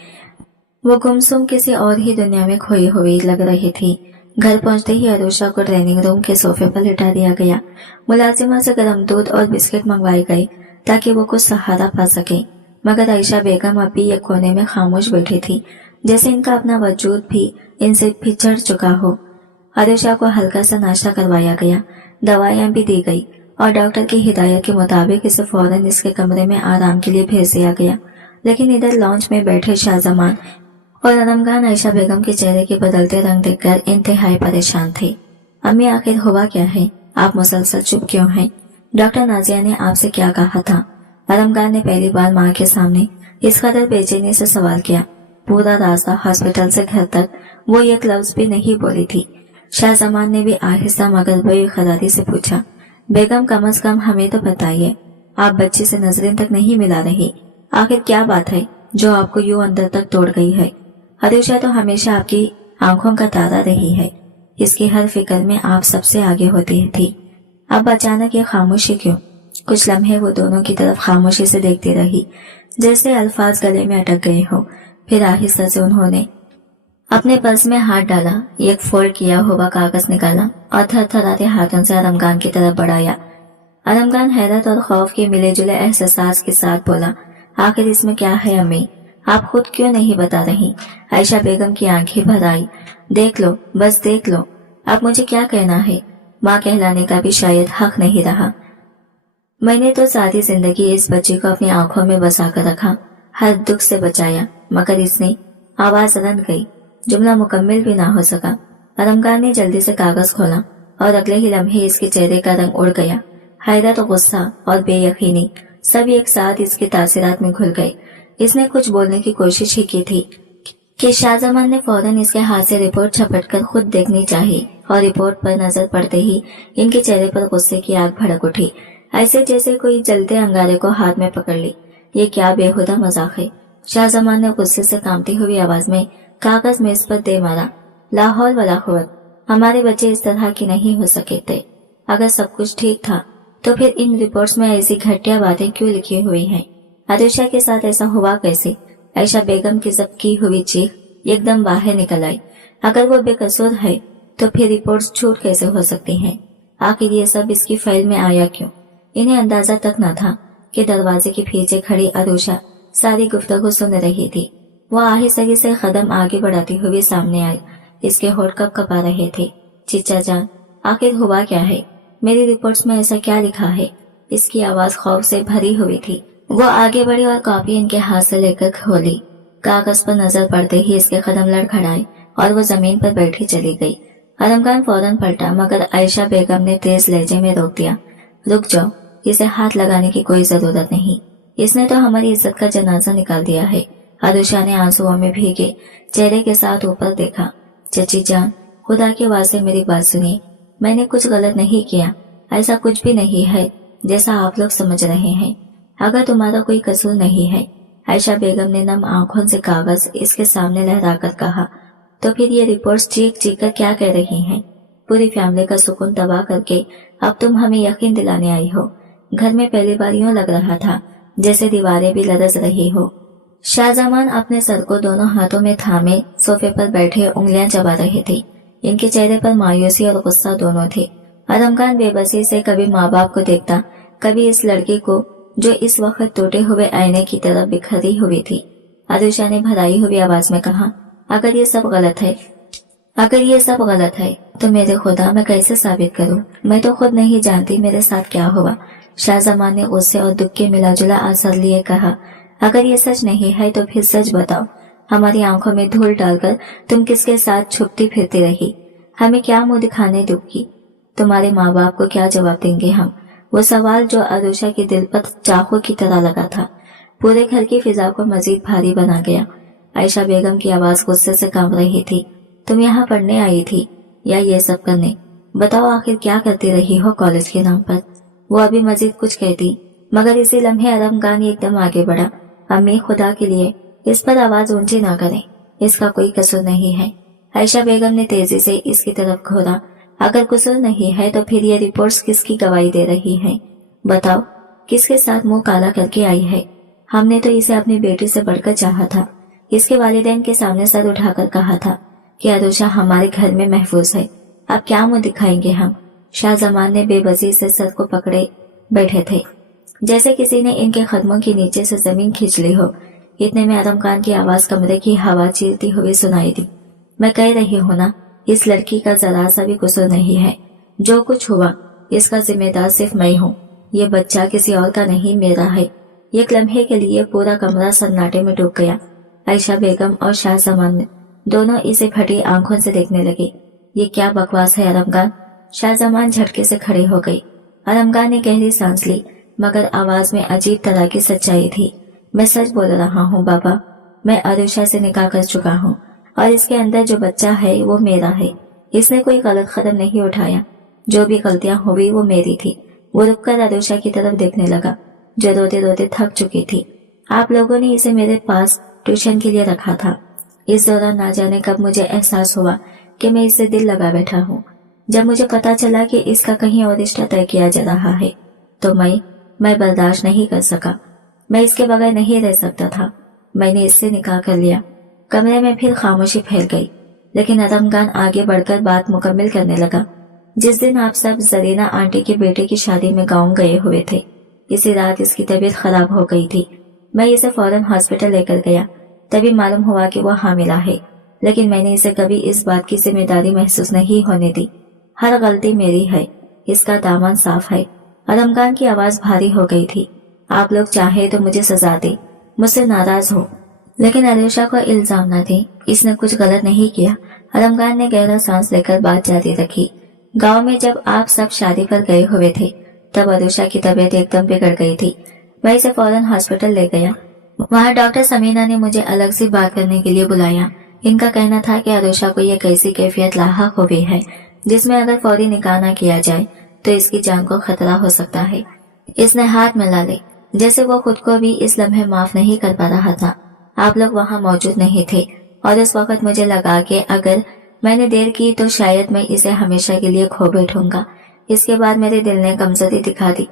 वो गुमसुम किसी और ही दुनिया में खोई हुई लग रही थी। घर पहुंचते ही अरुषा को ट्रेनिंग रूम के सोफे पर लिटा दिया गया। मुलाजिमा से गर्म दूध और बिस्किट मंगवाए गए ताकि वो कुछ सहारा पा सके, मगर आयशा बेगम अब भी एक कोने में खामोश बैठी थी, जैसे इनका अपना वजूद भी इनसे पिछड़ चुका हो। अरुषा को हल्का सा नाश्ता करवाया गया, दवाइयां भी दी गई और डॉक्टर की हिदायत के मुताबिक इसे फौरन इसके कमरे में आराम के लिए भेज दिया गया। लेकिन इधर लॉन्च में बैठे शाहजमान और आरामगान आयशा बेगम के चेहरे के बदलते रंग देखकर इंतहाई परेशान थे। अम्मी, आखिर हुआ क्या है? आप मुसलसल चुप क्यों हैं? डॉक्टर नाजिया ने आपसे क्या कहा था? आरामगान ने पहली बार माँ के सामने इस कदर बेचैनी से सवाल किया। पूरा रास्ता हॉस्पिटल से घर तक वो एक लफ्ज भी नहीं बोली थी। शाहजमान ने भी आहिस्ता मगर बेकरारी से पूछा, बेगम, कम से कम हमें तो बताइए, आप बच्ची से नजरें तक नहीं मिला रही। आखिर क्या बात है जो आपको यूं अंदर तक तोड़ गई है? अरुषा तो हमेशा आपकी आंखों का तारा रही है, इसकी हर फिक्र में आप सबसे आगे होती थी। अब अचानक ये खामोशी क्यों? कुछ लम्हे वो दोनों की तरफ खामोशी से देखती रही, जैसे अल्फाज गले में अटक गए हो। फिर आहिस्ता से उन्होंने अपने पर्स में हाथ डाला, एक फोल्ड किया हुआ कागज निकाला और थरथराते हाथों से आरामगान की तरफ बढ़ाया। आरामगान हैरत और खौफ के मिले जुले एहसास के साथ बोला, आखिर इसमें क्या है अम्मी? आप खुद क्यों नहीं बता रही? आयशा बेगम की आंखें भर आई। देख लो, बस देख लो, अब मुझे क्या कहना है? माँ कहलाने का भी शायद हक नहीं रहा। मैंने तो सारी जिंदगी इस बच्चे को अपनी आंखों में बसा कर रखा, हर दुख से बचाया, मगर इसने आवाज रंध गई, जुमला मुकम्मल भी ना हो सका। आरामगान ने जल्दी से कागज खोला और अगले ही लम्हे इसके चेहरे का रंग उड़ गया। हैरत, गुस्सा और बेयकीनी सब एक साथ इसके तासीरात में घुल गए। इसने कुछ बोलने की कोशिश ही की थी कि शाहजमान ने फौरन इसके हाथ से रिपोर्ट झपटकर खुद देखनी चाहिए, और रिपोर्ट पर नजर पड़ते ही इनके चेहरे पर गुस्से की आग भड़क उठी, ऐसे जैसे कोई जलते अंगारे को हाथ में पकड़ ली। ये क्या बेहुदा मजाक है। शाहजमान ने गुस्से से कांपती हुई आवाज में कागज मेज पर दे मारा। लाहौल वाला खुद, हमारे बच्चे इस तरह की नहीं हो सके थे। अगर सब कुछ ठीक था तो फिर इन रिपोर्ट्स में ऐसी घटिया बातें क्यों लिखी हुई हैं? आदिशा के साथ ऐसा हुआ कैसे? आयशा बेगम की जब्त की हुई चीख एकदम बाहर निकल आई। अगर वो बेकसूर है तो फिर रिपोर्ट्स झूठ कैसे हो सकती हैं? आखिर ये सब इसकी फाइल में आया क्यों? इन्हें अंदाजा तक न था कि दरवाजे के पीछे खड़ी आदिशा सारी गुफ्तगू सुन रही थी। वो आहिस्ता से कदम आगे बढ़ाती हुई सामने आई। इसके होठ कपा रहे थे। चिच्चा जान, आखिर हुआ क्या है? मेरी रिपोर्ट्स में ऐसा क्या लिखा है? इसकी आवाज खौफ से भरी हुई थी। वो आगे बढ़ी और कॉपी इनके हाथ से लेकर खोली। कागज पर नजर पड़ते ही इसके कदम लड़खड़ाए और वो जमीन पर बैठी चली गई। आलमखान फौरन पलटा, मगर आयशा बेगम ने तेज लहजे में रोक दिया। रुक जाओ, इसे हाथ लगाने की कोई जरूरत नहीं। इसने तो हमारी इज्जत का जनाजा निकाल दिया है। आदिशा ने आंसुओं में भीगे चेहरे के साथ ऊपर देखा। चची जान, खुदा के वास्ते मेरी बात सुनिए। मैंने कुछ गलत नहीं किया। ऐसा कुछ भी नहीं है जैसा आप लोग समझ रहे हैं। अगर तुम्हारा कोई कसूर नहीं है, आयशा बेगम ने नम आंखों से कागज इसके सामने लहराकर कहा, तो फिर ये रिपोर्ट्स चीख कर क्या कह रही हैं? पूरी फैमिली का सुकून तबाह करके अब तुम हमें यकीन दिलाने आई हो। घर में पहली बार यूं लग रहा था जैसे दीवारें भी लरज रही हो। शाहजमान अपने सर को दोनों हाथों में थामे सोफे पर बैठे उंगलियां चबा रहे थे। इनके चेहरे पर मायूसी और गुस्सा दोनों थे। आलमखान बेबसी से कभी माँ बाप को देखता, कभी इस लड़की को जो इस वक्त टूटे हुए आईने की तरह बिखरी हुई थी। आदिशा ने भराई हुई आवाज में कहा, अगर ये सब गलत है तो मेरे खुदा मैं कैसे साबित करूं? मैं तो खुद नहीं जानती मेरे साथ क्या हुआ। शाहजमान ने गुस्से और दुख के मिला जुला असर लिए कहा, अगर ये सच नहीं है तो फिर सच बताओ। हमारी आंखों में धूल डालकर तुम किसके साथ छुपती फिरती रही? हमें क्या मुंह दिखाने दोगी? तुम्हारे माँ बाप को क्या जवाब देंगे हम? वो सवाल जो आदिशा के दिल पर चाकू की तरह लगा था, पूरे घर की फिजा को मजीद भारी बना गया। आयशा बेगम की आवाज गुस्से से कांप रही थी। तुम यहाँ पढ़ने आई थी या ये सब करने? बताओ आखिर क्या करती रही हो कॉलेज के नाम पर? वो अभी मजीद कुछ कहती, मगर इसी लम्हे आलमखान एकदम आगे बढ़ा। अम्मी, खुदा के लिए इस पर आवाज ऊंची ना करें, इसका कोई कसूर नहीं है। आयशा बेगम ने तेजी से इसकी तरफ घूरा। अगर कसूर नहीं है तो फिर ये रिपोर्ट्स किसकी गवाही दे रही हैं? बताओ, किसके साथ मुंह काला करके आई है? हमने तो इसे अपनी बेटी से बढ़कर चाहा था। इसके वालिदैन के सामने सर उठाकर कहा था कि आदिशा हमारे घर में महफूज है। अब क्या मुंह दिखाएंगे हम? शाहजमान ने बेबसी से सर को पकड़े बैठे थे, जैसे किसी ने इनके कदमों के नीचे से जमीन खींच ली हो। इतने में आलमखान की आवाज कमरे की हवा चीरती हुई सुनाई दी। मैं कह रही हूँ ना, इस लड़की का जरा सा भी कसूर नहीं है। जो कुछ हुआ इसका जिम्मेदार सिर्फ मैं हूँ। ये बच्चा किसी और का नहीं, मेरा है। एक लम्हे के लिए पूरा कमरा सन्नाटे में डूब गया। आयशा बेगम और शाहजमान दोनों इसे फटी आंखों से देखने लगे। ये क्या बकवास है आलमखान? शाहजमान झटके से खड़े हो गई। आलमखान ने गहरी सांस ली, मगर आवाज में अजीब तरह की सच्चाई थी। मैं सच बोल रहा हूँ बाबा, मैं आदिशा से निकाह कर चुका हूँ और इसके अंदर जो बच्चा है वो मेरा है। इसने कोई गलत कदम नहीं उठाया। जो भी गलतियां हुई वो मेरी थी। वो रुककर आदिशा की तरफ देखने लगा, जो रोते रोते थक चुकी थी। आप लोगों ने इसे मेरे पास ट्यूशन के लिए रखा था। इस दौरान ना जाने कब मुझे एहसास हुआ कि मैं इससे दिल लगा बैठा हूँ। जब मुझे पता चला कि इसका कहीं और रिश्ता तय किया जा रहा है तो मैं बर्दाश्त नहीं कर सका। मैं इसके बगैर नहीं रह सकता था। मैंने इससे निकाह कर लिया। कमरे में फिर खामोशी फैल गई, लेकिन आलमखान आगे बढ़कर बात मुकम्मल करने लगा। जिस दिन आप सब जरीना आंटी के बेटे की शादी में गांव गए हुए थे, इसी रात इसकी तबीयत खराब हो गई थी। मैं इसे फौरन हॉस्पिटल लेकर गया। तभी मालूम हुआ कि वो हामिला है, लेकिन मैंने इसे कभी इस बात की जिम्मेदारी महसूस नहीं होने दी। हर गलती मेरी है, इसका दामन साफ है। आलमखान की आवाज भारी हो गई थी। आप लोग चाहे तो मुझे सजा दे, मुझसे नाराज हो, लेकिन आदिशा को इल्जाम न दे, इसने कुछ गलत नहीं किया। आलमखान ने गहरा सांस लेकर बात जारी रखी। गांव में जब आप सब शादी पर गए हुए थे तब आदिशा की तबीयत एकदम बिगड़ गई थी। मैं इसे फौरन हॉस्पिटल ले गया। वहाँ डॉक्टर समीना ने मुझे अलग से बात करने के लिए बुलाया। इनका कहना था कि आरुषा को यह कैसी कैफियत लाहक हो गई है जिसमें अगर फौरी निकाह न किया जाए तो इसकी जान को खतरा हो सकता है। इसने हाथ मिला ले जैसे वो खुद को भी इस लम्हे माफ नहीं कर पा रहा था। आप लोग वहाँ मौजूद नहीं थे और उस वक्त मुझे लगा कि अगर मैंने देर की तो शायद मैं इसे हमेशा के लिए खो बैठूंगा। इसके बाद मेरे दिल ने कमजोरी दिखा दी।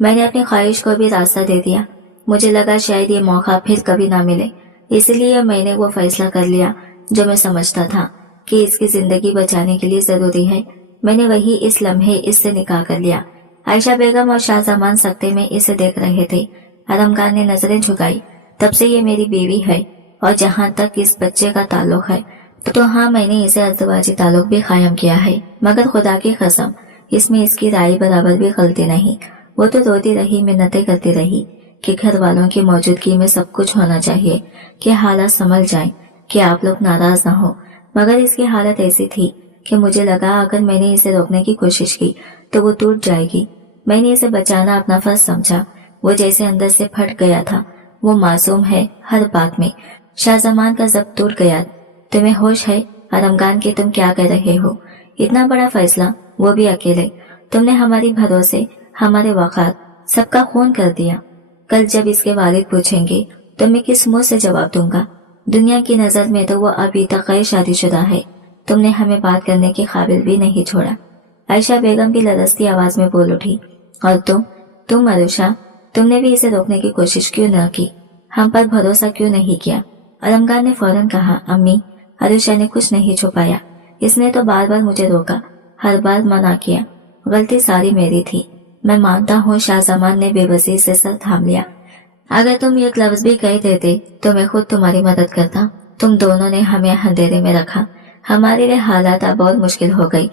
मैंने अपनी ख्वाहिश को भी रास्ता दे दिया। मुझे लगा शायद ये मौका फिर कभी ना मिले, इसलिए मैंने वो फैसला कर लिया जो मैं समझता था कि इसकी जिंदगी बचाने के लिए जरूरी है। मैंने वही इस लम्हे इससे निकाह कर लिया। आयशा बेगम और शाहजमान सकते में इसे देख रहे थे। आलम खान ने नजरें झुकाई। तब से ये मेरी बीवी है और जहाँ तक इस बच्चे का ताल्लुक है तो हाँ, मैंने इसे अज़दवाजी ताल्लुक भी कायम किया है, मगर खुदा की कसम इसमें इसकी राय बराबर भी गलती नहीं। वो तो रोती रही, मिन्नतें करती रही कि घर वालों की मौजूदगी में सब कुछ होना चाहिए कि हालात संभल जाएं, कि आप लोग नाराज न हो। मगर इसकी हालत ऐसी थी कि मुझे लगा अगर मैंने इसे रोकने की कोशिश की तो वो टूट जाएगी। मैंने इसे बचाना अपना फर्ज समझा। वो जैसे अंदर से फट गया था। वो मासूम है हर बात में। शाहजमान का जब्त टूट गया। तुम्हें होश है आलम खान कि तुम क्या कह रहे हो? इतना बड़ा फैसला, वो भी अकेले। तुमने हमारी भरोसे, हमारे वक़ार, सबका खून कर दिया। कल जब इसके वालिद पूछेंगे तो मैं किस मुंह से जवाब दूंगा? दुनिया की नजर में तो वो अभी तक गैर शादीशुदा है। तुमने हमें बात करने के काबिल भी नहीं छोड़ा। आयशा बेगम भी लरजती आवाज में बोल उठी। और तुम आरुषा, तुमने भी इसे रोकने की कोशिश क्यों न की? हम पर भरोसा क्यों नहीं किया? आलम खान ने फौरन कहा, अम्मी, आरुषा ने कुछ नहीं छुपाया। इसने तो बार बार मुझे रोका, हर बार मना किया। गलती सारी मेरी थी। मैं मानता हूँ। शाहजमान ने बेबसी से सर थाम लिया। अगर तुम एक लफ्ज भी कह देते तो मैं खुद तुम्हारी मदद करता। तुम दोनों ने हमें अंधेरे में रखा। हमारे लिए हालात अब बहुत मुश्किल हो गई।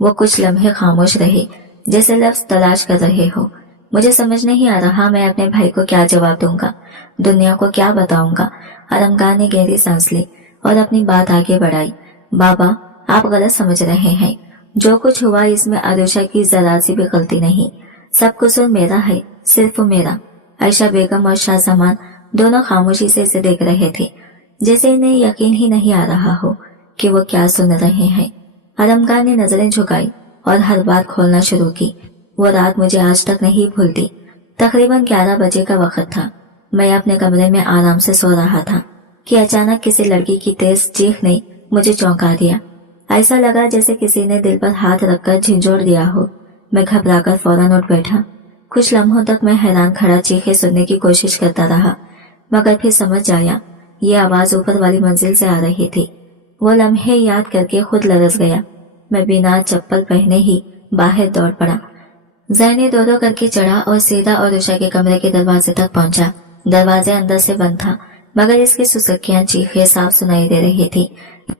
वो कुछ लम्हे खामोश रहे, जैसे लफ्ज तलाश कर रहे हो। मुझे समझ नहीं आ रहा मैं अपने भाई को क्या जवाब दूंगा, दुनिया को क्या बताऊंगा। आलम खान ने गहरी सांस ली और अपनी बात आगे बढ़ाई। बाबा, आप गलत समझ रहे हैं। जो कुछ हुआ इसमें आरुषा की जरा सी भी गलती नहीं। सब कसूर मेरा है, सिर्फ मेरा। आयशा बेगम और शाहजमान दोनों खामोशी से इसे देख रहे थे, जैसे इन्हें यकीन ही नहीं आ रहा हो कि वो क्या सुन रहे हैं। आलम खान ने नजरें झुकाई और हर बात खोलना शुरू की। वो रात मुझे आज तक नहीं भूलती। तकरीबन 11 बजे का वक्त था। मैं अपने कमरे में आराम से सो रहा था कि अचानक किसी लड़की की तेज चीख ने मुझे चौंका दिया। ऐसा लगा जैसे किसी ने दिल पर हाथ रखकर झिंझोड़ दिया हो। मैं घबराकर फौरन उठ बैठा। कुछ लम्हों तक मैं हैरान खड़ा चीखें सुनने की कोशिश करता रहा, मगर फिर समझ आया ये आवाज ऊपर वाली मंजिल से आ रही थी। वो लम्हे याद करके खुद लरस गया। मैं बिना चप्पल पहने ही बाहर दौड़ पड़ा। ज़ैने दो करके चढ़ा और सीधा आरुषा के कमरे के दरवाजे तक पहुंचा। दरवाजा अंदर से बंद था, मगर इसकी सुसक्कियां चीखें साफ सुनाई दे रही थी।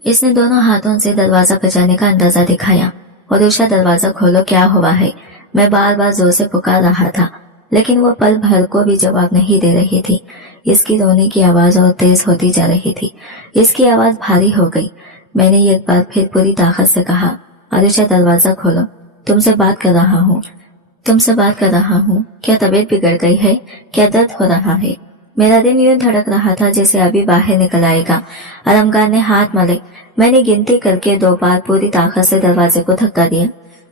इसने दोनों हाथों से दरवाजा बजाने का अंदाजा दिखाया। आरुषा, दरवाजा खोलो, क्या हुआ है? मैं बार बार जोर से पुकार रहा था, लेकिन वो पल भर को भी जवाब नहीं दे रही थी। इसकी रोने की आवाज और तेज होती जा रही थी। इसकी आवाज भारी हो गई। मैंने एक बार फिर पूरी ताकत से कहा, आरुषा, दरवाजा खोलो, तुमसे बात कर रहा हूँ। तुमसे बात कर रहा हूँ। क्या तबीयत बिगड़ गई है? क्या दर्द हो रहा है? मेरा दिल यूं धड़क रहा था जैसे अभी बाहर निकल आएगा। आलम खान ने हाथ मले। मैंने गिनती करके 2 बार पूरी ताकत से दरवाजे को धक्का दिया।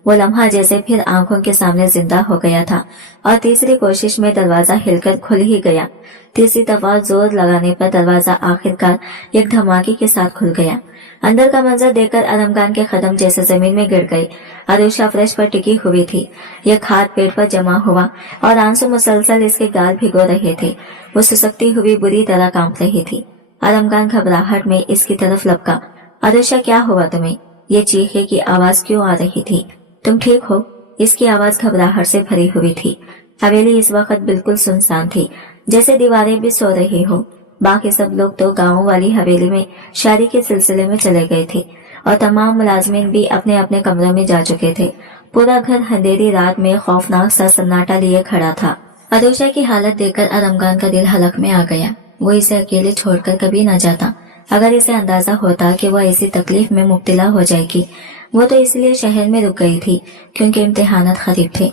वो लम्हा जैसे फिर आंखों के सामने जिंदा हो गया था और तीसरी कोशिश में दरवाजा हिलकर खुल ही गया। तीसरी दफा जोर लगाने पर दरवाजा आखिरकार एक धमाके के साथ खुल गया। अंदर का मंजर देखकर आलम खान के कदम जैसे जमीन में गिर गए। आरुषा फर्श पर टिकी हुई थी। एक हाथ पेट पर जमा हुआ और आंसू मुसलसल इसके गाल भिगो रहे थे। वो सुसकती हुई बुरी तरह कांप रही थी। आलम खान घबराहट में इसकी तरफ लपका। आरुषा, क्या हुआ तुम्हें? ये चीखे की आवाज क्यों आ रही थी? तुम ठीक हो? इसकी आवाज घबराहट से भरी हुई थी। हवेली इस वक्त बिल्कुल सुनसान थी, जैसे दीवारें भी सो रही हो। बाकी सब लोग तो गाँव वाली हवेली में शादी के सिलसिले में चले गए थे और तमाम मुलाजमीन भी अपने अपने कमरों में जा चुके थे। पूरा घर अंधेरी रात में खौफनाक सा सन्नाटा लिए खड़ा था। आरुषा की हालत देखकर आलम खान का दिल हलक में आ गया। वो इसे अकेले छोड़कर कभी न जाता। अगर इसे अंदाजा होता कि वो ऐसी तकलीफ में मुब्तला हो जाएगी। वो तो इसलिए शहर में रुक गई थी क्योंकि इम्तिहानात करीब थे,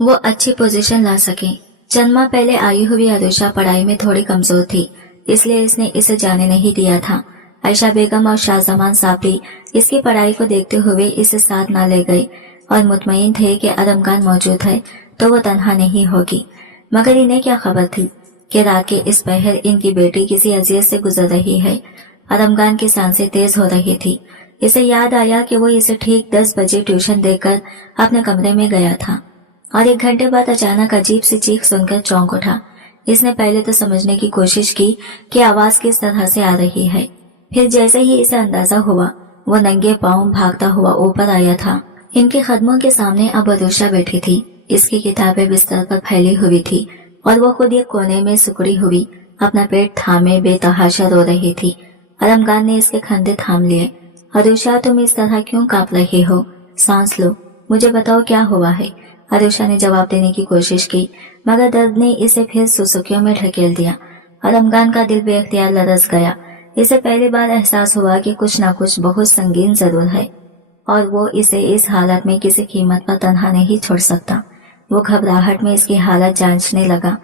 वो अच्छी पोजीशन ला सके। चंद माह पहले आई हुई आरुषा पढ़ाई में थोड़ी कमजोर थी, इसलिए इसने इसे जाने नहीं दिया था। आयशा बेगम और शाहजमान साहब भी इसकी पढ़ाई को देखते हुए इसे साथ न ले गए और मुतमईन थे कि अरमगान मौजूद है तो वो तन्हा नहीं होगी। मगर इन्हें क्या खबर थी कि रात के इस पहर इनकी बेटी किसी अजियत से गुजर रही है। अरमगान की सांसें तेज हो रही थी। इसे याद आया कि वो इसे ठीक 10 बजे ट्यूशन देकर अपने कमरे में गया था और 1 घंटे बाद अचानक अजीब सी चीख सुनकर चौंक उठा। इसने पहले तो समझने की कोशिश की कि आवाज किस तरह से आ रही है। फिर जैसे ही इसे अंदाजा हुआ, वो नंगे पांव भागता हुआ ऊपर आया था। इनके कदमों के सामने अब आरुषा बैठी थी। इसकी किताबें बिस्तर पर फैली हुई थी और वो खुद एक कोने में सुकड़ी हुई अपना पेट थामे बेतहाशा रो रही थी। अरमगान ने इसके कंधे थाम लिए। आरुषा, तुम इस तरह क्यों कांप रही हो? सांस लो, मुझे बताओ क्या हुआ है। आरुषा ने जवाब देने की कोशिश की, मगर दर्द ने इसे फिर सुसुकियों में ढकेल दिया। अरमगान का दिल बेख्तियार लरस गया। इसे पहली बार एहसास हुआ कि कुछ न कुछ बहुत संगीन जरूर है और वो इसे इस हालत में किसी कीमत पर तन्हा नहीं छोड़ सकता। वो घबराहट में इसकी हालत जांचने लगा।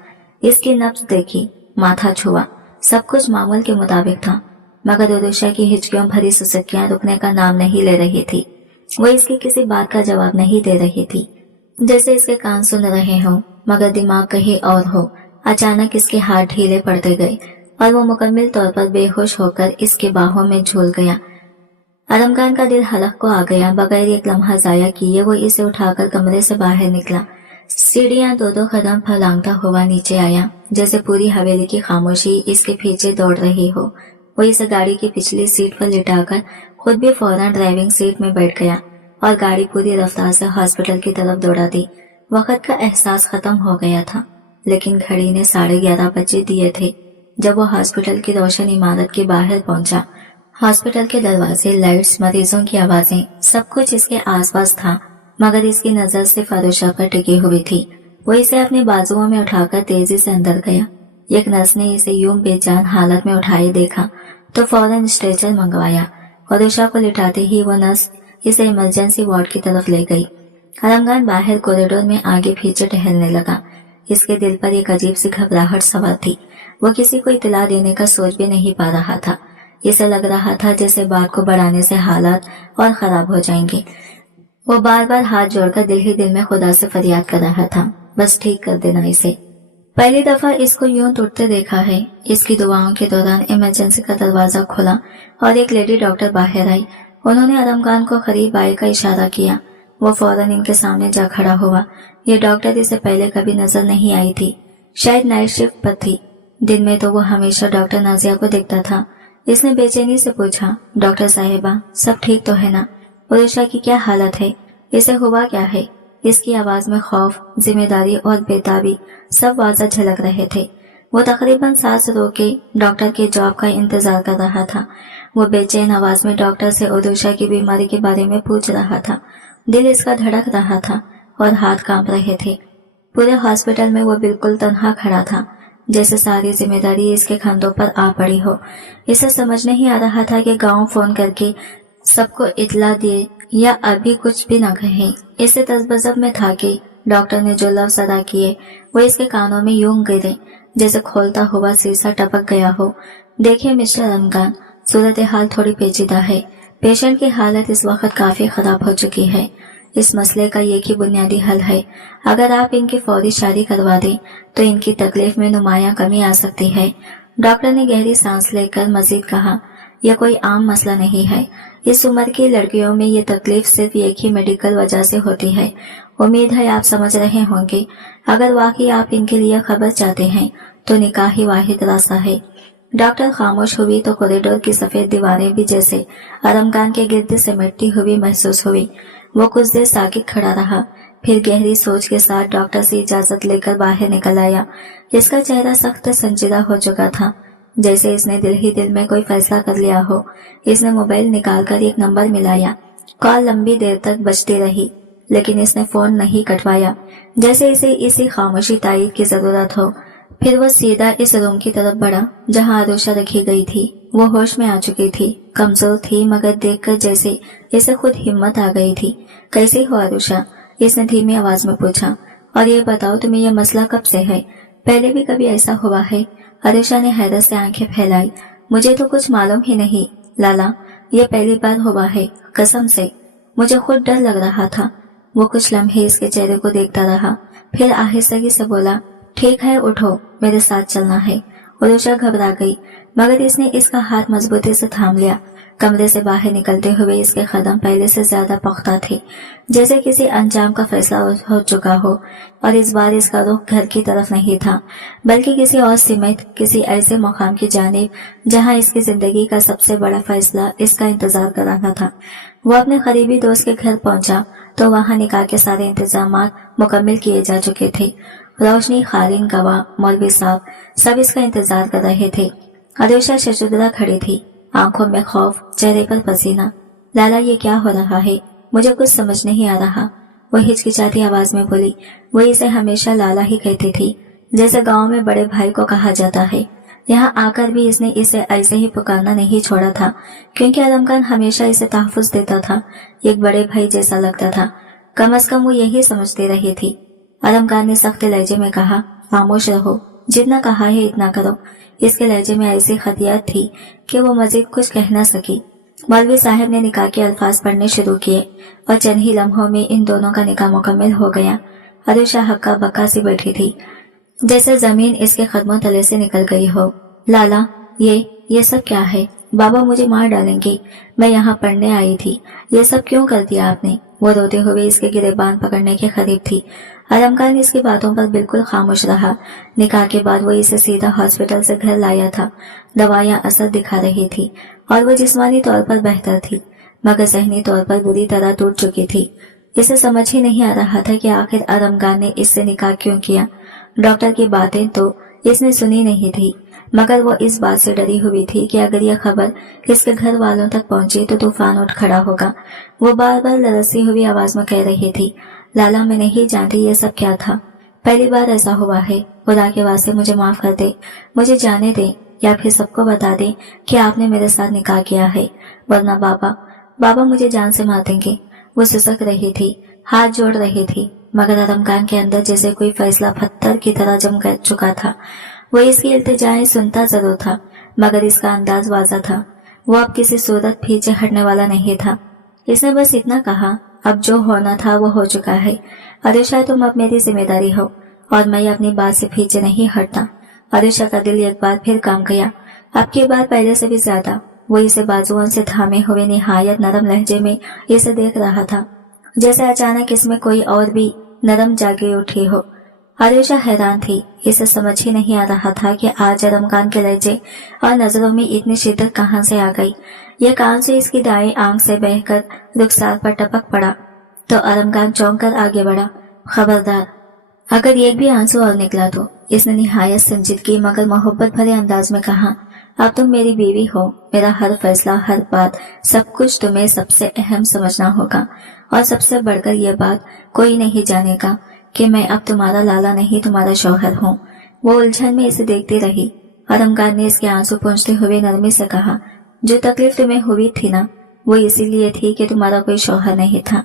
इसकी नब्ज देखी, माथा छुआ, सब कुछ मामूल के मुताबिक था, मगर आरुषा की हिचकियों भरी सुसुकियां रुकने का नाम नहीं ले रही थी। वो इसकी किसी बात का जवाब नहीं दे रही थी, जैसे इसके कान सुन रहे हों मगर दिमाग कहीं और हो। अचानक इसके हाथ ढीले पड़ते गए और वो मुकम्मल तौर पर बेहोश होकर इसके बाहों में झूल गया। अरमगान का दिल हलक को आ गया। बगैर एक लम्हा जाया किए वो इसे उठाकर कमरे से बाहर निकला। सीढ़ियां 2-2 कदम फलांगता हुआ नीचे आया, जैसे पूरी हवेली की खामोशी इसके पीछे दौड़ रही हो। वो इसे गाड़ी की पिछली सीट पर लिटाकर खुद भी फौरन ड्राइविंग सीट में बैठ गया और गाड़ी पूरी रफ्तार से हॉस्पिटल की तरफ दौड़ा दी। वक्त का एहसास खत्म हो गया था, लेकिन घड़ी ने 11:30 बजे दिए थे जब वो हॉस्पिटल की रोशन इमारत के बाहर पहुंचा। हॉस्पिटल के दरवाजे, लाइट्स, मरीजों की आवाजें, सब कुछ इसके आसपास था, मगर इसकी नजर सिर्फ आरुषा पर टिकी हुई थी। वो इसे अपने बाजुओं में उठाकर तेजी से अंदर गया। एक नर्स ने इसे यूं बेजान हालत में उठाए देखा तो फौरन स्ट्रेचर मंगवाया। आरुषा को लिटाते ही वो नर्स इसे इमरजेंसी वार्ड की तरफ ले गई। अरमगान बाहर कॉरिडोर में आगे पीछे टहलने लगा। इसके दिल पर एक अजीब सी घबराहट सवार थी। वो किसी को इतला देने का सोच भी नहीं पा रहा था। इसे लग रहा था जैसे बात को बढ़ाने से हालात और खराब हो जाएंगे। वो बार बार हाथ जोड़कर दिल ही दिल में खुदा से फरियाद कर रहा था, बस ठीक कर देना इसे। पहली दफा इसको यूं टूटते देखा है। इसकी दुआओं के दौरान इमरजेंसी का दरवाजा खुला और एक लेडी डॉक्टर बाहर आई। उन्होंने अरमगान को करीब आए का इशारा किया। वो फौरन इनके सामने जा खड़ा हुआ। ये डॉक्टर इसे पहले कभी नजर नहीं आई थी, शायद नाइट शिफ्ट पर थी। दिन में तो वो हमेशा डॉक्टर नाजिया को देखता था। इसने बेचैनी से पूछा, डॉक्टर साहिबा, सब ठीक तो है ना? आरुषा की क्या हालत है? इसे हुआ क्या है? इसकी आवाज में खौफ, जिम्मेदारी और बेताबी सब वाज़ा झलक रहे थे। वो तकरीबन सांस रोके डॉक्टर के जवाब का इंतजार कर रहा था। वो बेचैन आवाज में डॉक्टर से आरुषा की बीमारी के बारे में पूछ रहा था। दिल इसका धड़क रहा था और हाथ कांप रहे थे। पूरे हॉस्पिटल में वो बिल्कुल तन्हा खड़ा था, जैसे सारी जिम्मेदारी इसके कंधों पर आ पड़ी हो। इसे समझ नहीं आ रहा था कि गांव फोन करके सबको इतला दे या अभी कुछ भी न कहे। इसे तजबजब में था कि डॉक्टर ने जो लफ्ज अदा किए वो इसके कानों में यूं गिरे जैसे खोलता हुआ शीशा टपक गया हो। देखिए मिस्टर अरमगान, सूरत हाल थोड़ी पेचीदा है। पेशेंट की हालत इस वक्त काफी खराब हो चुकी है। इस मसले का एक ही बुनियादी हल है। अगर आप इनकी फौरी शादी करवा दें तो इनकी तकलीफ में नुमाया कमी आ सकती है। डॉक्टर ने गहरी सांस लेकर मजीद कहा, यह कोई आम मसला नहीं है। इस उम्र की लड़कियों में ये तकलीफ सिर्फ एक ही मेडिकल वजह से होती है। उम्मीद है आप समझ रहे होंगे। अगर वाकई आप इनके लिए खबर चाहते हैं तो निकाह ही वाहिद रास्ता है। डॉक्टर खामोश हुई तो कॉरिडोर की सफेद दीवारें भी जैसे अरमगान के गिर्द सिमटती हुई महसूस हुई। वो कुछ देर साकित खड़ा रहा, फिर गहरी सोच के साथ डॉक्टर से इजाजत लेकर बाहर निकल आया। इसका चेहरा सख्त संजीदा हो चुका था, जैसे इसने दिल ही दिल में कोई फैसला कर लिया हो। इसने मोबाइल निकालकर एक नंबर मिलाया। कॉल लंबी देर तक बजती रही, लेकिन इसने फोन नहीं कटवाया, जैसे इसे इसी खामोशी तायीद की जरूरत हो। फिर वो सीधा इस रूम की तरफ बढ़ा जहां आरुषा रखी गई थी। वो होश में आ चुकी थी, कमजोर थी, मगर देखकर जैसे इसे खुद हिम्मत आ गई थी। कैसी हो आरुषा? इसने धीमी आवाज में पूछा और ये बताओ तुम्हें यह मसला कब से है? पहले भी कभी ऐसा हुआ है? आरुषा ने हैरत से आंखें फैलाई। मुझे तो कुछ मालूम ही नहीं लाला, ये पहली बार हुआ है, कसम से। मुझे खुद डर लग रहा था। वो कुछ लम्हे इसके चेहरे को देखता रहा, फिर आहिस्तगी से बोला, ठीक है उठो, मेरे साथ चलना है। आरुषा घबरा गई, मगर इसने इसका हाथ मजबूती से थाम लिया। कमरे से बाहर निकलते हुए इसके कदम पहले से ज्यादा पुख्ता थे, जैसे किसी अंजाम का फैसला हो चुका हो। और इस बार इसका रुख घर की तरफ नहीं था, बल्कि किसी और सिमत, किसी ऐसे मुकाम की जानिब जहां इसकी जिंदगी का सबसे बड़ा फैसला इसका इंतजार कर रहा था। वो अपने करीबी दोस्त के घर पहुंचा तो वहां निकाह के सारे इंतजामात मुकम्मल किए जा चुके थे। रोशनी, खालिन, गवाह, मौलवी साहब सब इसका इंतजार कर रहे थे। आरुषा शर्मिंदा खड़ी थी, आंखों में खौफ, चेहरे पर पसीना। लाला, ये क्या हो रहा है? मुझे कुछ समझ नहीं आ रहा, वो हिचकिचाती आवाज में बोली। वो इसे हमेशा लाला ही कहती थी, जैसे गांव में बड़े भाई को कहा जाता है। यहाँ आकर भी इसने इसे ऐसे ही पुकारना नहीं छोड़ा था, क्योंकि आलम खान हमेशा इसे तहफ्फुज़ देता था, एक बड़े भाई जैसा लगता था। कम अज कम वो यही समझती रही थी। आलम खान ने सख्त लहजे में कहा, खामोश रहो, जितना कहा है इतना करो। इसके लहजे में ऐसी खतियात थी कि वो मजीद कुछ कह न सकी। मौलवी साहब ने निकाह के अल्फाज पढ़ने शुरू किए और चंद ही लम्हों में इन दोनों का निकाह मुकम्मल हो गया। आरुषा हक्का बक्का सी बैठी थी, जैसे जमीन इसके कदमों तले से निकल गई हो। लाला, ये सब क्या है? बाबा मुझे मार डालेंगे, मैं यहाँ पढ़ने आई थी, ये सब क्यों कर दिया आपने? वो रोते हुए इसके गिरेबान पकड़ने के करीब थी। आलम खान इसकी बातों पर बिल्कुल खामोश रहा। निकाह के बाद वो इसे सीधा हॉस्पिटल से घर लाया था। दवाइयां असर दिखा रही थी और वो जिस्मानी तौर पर बेहतर थी, मगर ज़हनी तौर पर बुरी तरह टूट चुकी थी। इसे समझ ही नहीं आ रहा था कि आखिर आलम खान ने इससे निकाह क्यों किया। डॉक्टर की बातें तो इसने सुनी नहीं थी, मगर वो इस बात से डरी हुई थी कि अगर यह खबर इसके घर वालों तक पहुंची तो तूफान उठ खड़ा होगा। वो बार बार लरसती हुई आवाज में कह रही थी, लाला, मैं नहीं जानती ये सब क्या था, पहली बार ऐसा हुआ है, खुदा के वास्ते मुझे माफ कर दे, मुझे जाने दे, या फिर सबको बता दे कि आपने मेरे साथ निकाह किया है, वरना बाबा मुझे जान से मार देंगे। वो सिसक रही थी, हाथ जोड़ रही थी, मगर आलम खान के अंदर जैसे कोई फैसला पत्थर की तरह जम कर चुका था। वो इसकी इल्तिजाएं सुनता जरूर था, मगर इसका अंदाज वाज़ा था, वो अब किसी सूरत पीछे हटने वाला नहीं था। इसने बस इतना कहा, अब जो होना था वो हो चुका है। आरुषा, तुम अब मेरी जिम्मेदारी हो और मैं अपनी बात से पीछे नहीं हटता। आरुषा का दिल एक बार फिर काम गया, अब की बार पहले से भी ज्यादा। वो इसे बाजुओं से थामे हुए निहायत नरम लहजे में इसे देख रहा था, जैसे अचानक इसमें कोई और भी नरम जागे उठी हो। आरुषा हैरान थी, इसे समझ ही नहीं आ रहा था कि आज आलम खान के लहजे और नजरों में इतनी शिद्दत कहां से आ गई। यह कान से इसकी दाएं आंख से बहकर रुखसार पर टपक पड़ा तो आलम खान चौंक कर आगे बढ़ा। खबरदार, अगर एक भी आंसू और निकला तो, इसने निहायत संजीदगी मगर मोहब्बत भरे अंदाज में कहा। अब तुम मेरी बीवी हो, मेरा हर फैसला, हर बात, सब कुछ तुम्हें सबसे अहम समझना होगा, और सबसे बढ़कर यह बात कोई नहीं जानेगा कि मैं अब तुम्हारा लाला नहीं, तुम्हारा शौहर हूँ। वो उलझन में इसे देखती रही। आलम खान ने इसके आंसू पोंछते हुए नरमी से कहा, जो तकलीफ तुम्हें हुई थी ना, वो इसीलिए थी कि तुम्हारा कोई शौहर नहीं था।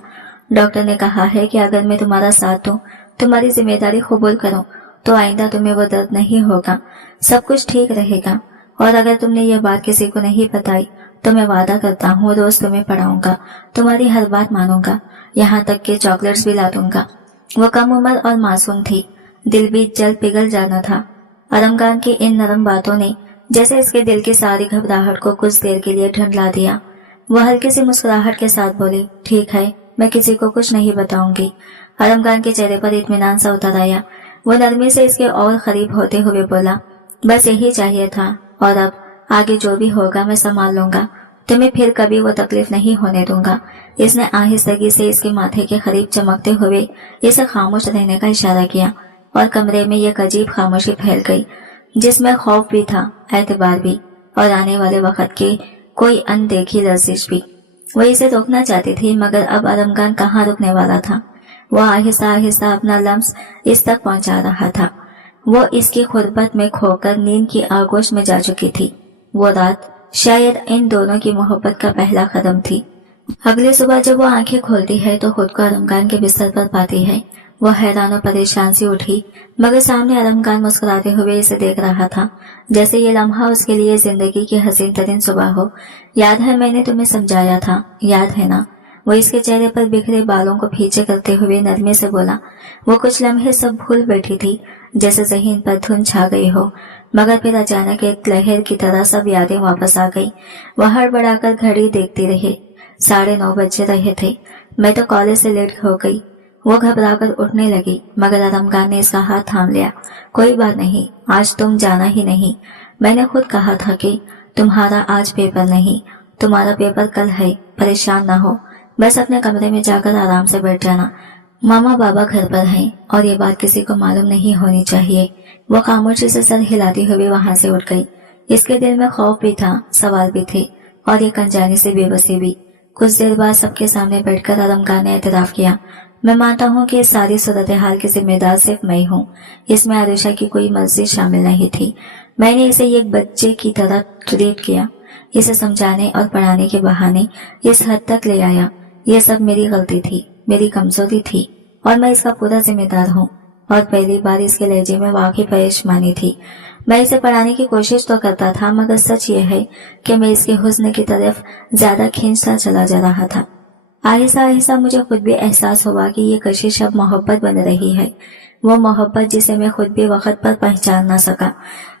डॉक्टर ने कहा है कि अगर मैं तुम्हारा साथ दूं, तुम्हारी जिम्मेदारी कबूल करूं, तो आइंदा तुम्हें वो दर्द नहीं होगा, सब कुछ ठीक रहेगा। और अगर तुमने ये बात किसी को नहीं बताई तो मैं वादा करता हूँ रोज तुम्हें पढ़ाऊंगा, तुम्हारी हर बात मानूंगा, यहाँ तक कि चॉकलेट्स भी ला दूंगा। वो कम उम्र और मासूम थी, दिल भी जल्द पिघल जाना था। आलम खान की इन नरम बातों ने जैसे इसके दिल की सारी घबराहट को कुछ देर के लिए ठंडा दिया। वह हल्की सी मुस्कुराहट के साथ बोली, ठीक है, मैं किसी को कुछ नहीं बताऊंगी। आलम खान के चेहरे पर इत्मीनान सा उतर आया। वो नरमी से इसके और करीब होते हुए बोला, बस यही चाहिए था, और अब आगे जो भी होगा मैं संभाल लूंगा, तुम्हें फिर कभी वो तकलीफ नहीं होने दूंगा। इसने आहिस्तगी से इसके माथे के करीब चमकते हुए इसे खामोश रहने का इशारा किया, और कमरे में एक अजीब खामोशी फैल गई, जिसमें खौफ भी था, एतबार भी, और आने वाले वक्त की कोई अनदेखी लर्जिश भी। वो इसे रोकना चाहती थी, मगर अब आलम खान कहाँ रुकने वाला था। वो आहिस्ता आहिस्ता अपना लम्स इस तक पहुंचा रहा था। वो इसकी खुरबत में खोकर नींद की आगोश में जा चुकी थी। वो रात शायद इन दोनों की मोहब्बत का पहला कदम थी। अगली सुबह जब वो आंखें खोलती है तो खुद को आलम खान के बिस्तर पर पाती है। वो हैरान और परेशान सी उठी, मगर सामने आलम खान मुस्कुराते हुए इसे देख रहा था, जैसे ये लम्हा उसके लिए जिंदगी की हसीन तरीन सुबह हो। याद है मैंने तुम्हें समझाया था, याद है ना? वो इसके चेहरे पर बिखरे बालों को पीछे करते हुए नरमे से बोला। वो कुछ लम्हे सब भूल बैठी थी, जैसे ज़हीन पर धुंध छा गई हो, मगर फिर अचानक एक लहर की तरह सब यादें वापस आ गई। वह हड़बड़ाकर घड़ी देखती रही। 9:30 बजे रहे थे। मैं तो कॉलेज से लेट हो गई। वो घबराकर उठने लगी, मगर आलम खान ने इसका हाथ थाम लिया। कोई बात नहीं, आज तुम जाना ही नहीं। मैंने खुद कहा था कि तुम्हारा आज पेपर नहीं, तुम्हारा पेपर कल है। परेशान ना हो, बस अपने कमरे में जाकर आराम से बैठ जाना। मामा बाबा घर पर हैं और ये बात किसी को मालूम नहीं होनी चाहिए। वो खामोशी से सर हिलाती हुई वहां से उठ गई। इसके दिल में खौफ भी था, सवाल भी थे, और एक अनजानी से बेबसी भी। कुछ देर बाद सबके सामने बैठकर आलम खान ने एतराफ किया, मैं मानता हूँ कि इस सारी सूरत हाल की जिम्मेदार सिर्फ मैं हूँ। इसमें आरुषा की कोई मर्जी शामिल नहीं थी। मैंने इसे एक बच्चे की तरह ट्रीट किया, इसे समझाने और पढ़ाने के बहाने इस हद तक ले आया। ये सब मेरी गलती थी, मेरी कमजोरी थी, और मैं इसका पूरा जिम्मेदार हूँ। और पहली बार इसके लहजे में वाकई परेशानी थी। मैं इसे पढ़ाने की कोशिश तो करता था, मगर सच ये है कि मैं इसके हुस्न की तरफ ज्यादा खींचता चला जा रहा था। आहिस्ता आहिस्ता मुझे खुद भी एहसास हुआ कि ये कशिश अब मोहब्बत बन रही है, वो मोहब्बत जिसे मैं खुद भी वक्त पर पहचान ना सका।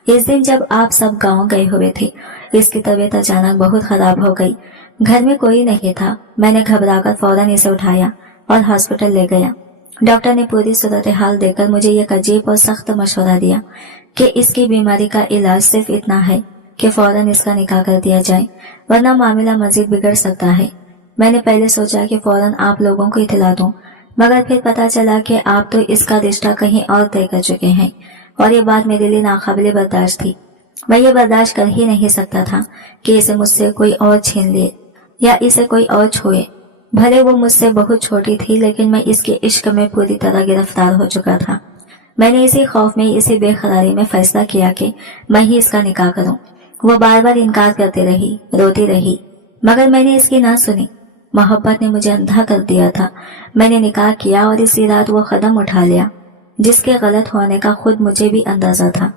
इस दिन जब आप सब गांव गए हुए थे, इसकी तबीयत अचानक बहुत खराब हो गई। घर में कोई नहीं था। मैंने घबराकर फौरन इसे उठाया और हॉस्पिटल ले गया। डॉक्टर ने पूरी सूरत हाल देखकर मुझे एक अजीब और सख्त मशवरा दिया कि इसकी बीमारी का इलाज सिर्फ इतना है कि फौरन इसका निकाह कर दिया जाए, वरना मामला मजीद बिगड़ सकता है। मैंने पहले सोचा कि फौरन आप लोगों को इत्तला दूं, मगर फिर पता चला कि आप तो इसका रिश्ता कहीं और तय कर चुके हैं, और ये बात मेरे लिए नाकाबिले बर्दाश्त थी। मैं ये बर्दाश्त कर ही नहीं सकता था कि इसे मुझसे कोई और छीन ले या इसे कोई और छुए। भले वो मुझसे बहुत छोटी थी, लेकिन मैं इसके इश्क में पूरी तरह गिरफ्तार हो चुका था। मैंने इसी खौफ में, इसी बेकरारी में फैसला किया कि मैं ही इसका निकाह करूं। वो बार बार इनकार करती रही, रोती रही, मगर मैंने इसकी ना सुनी। मोहब्बत ने मुझे अंधा कर दिया था। मैंने निकाह किया और इसी रात वो कदम उठा लिया जिसके गलत होने का खुद मुझे भी अंदाजा था।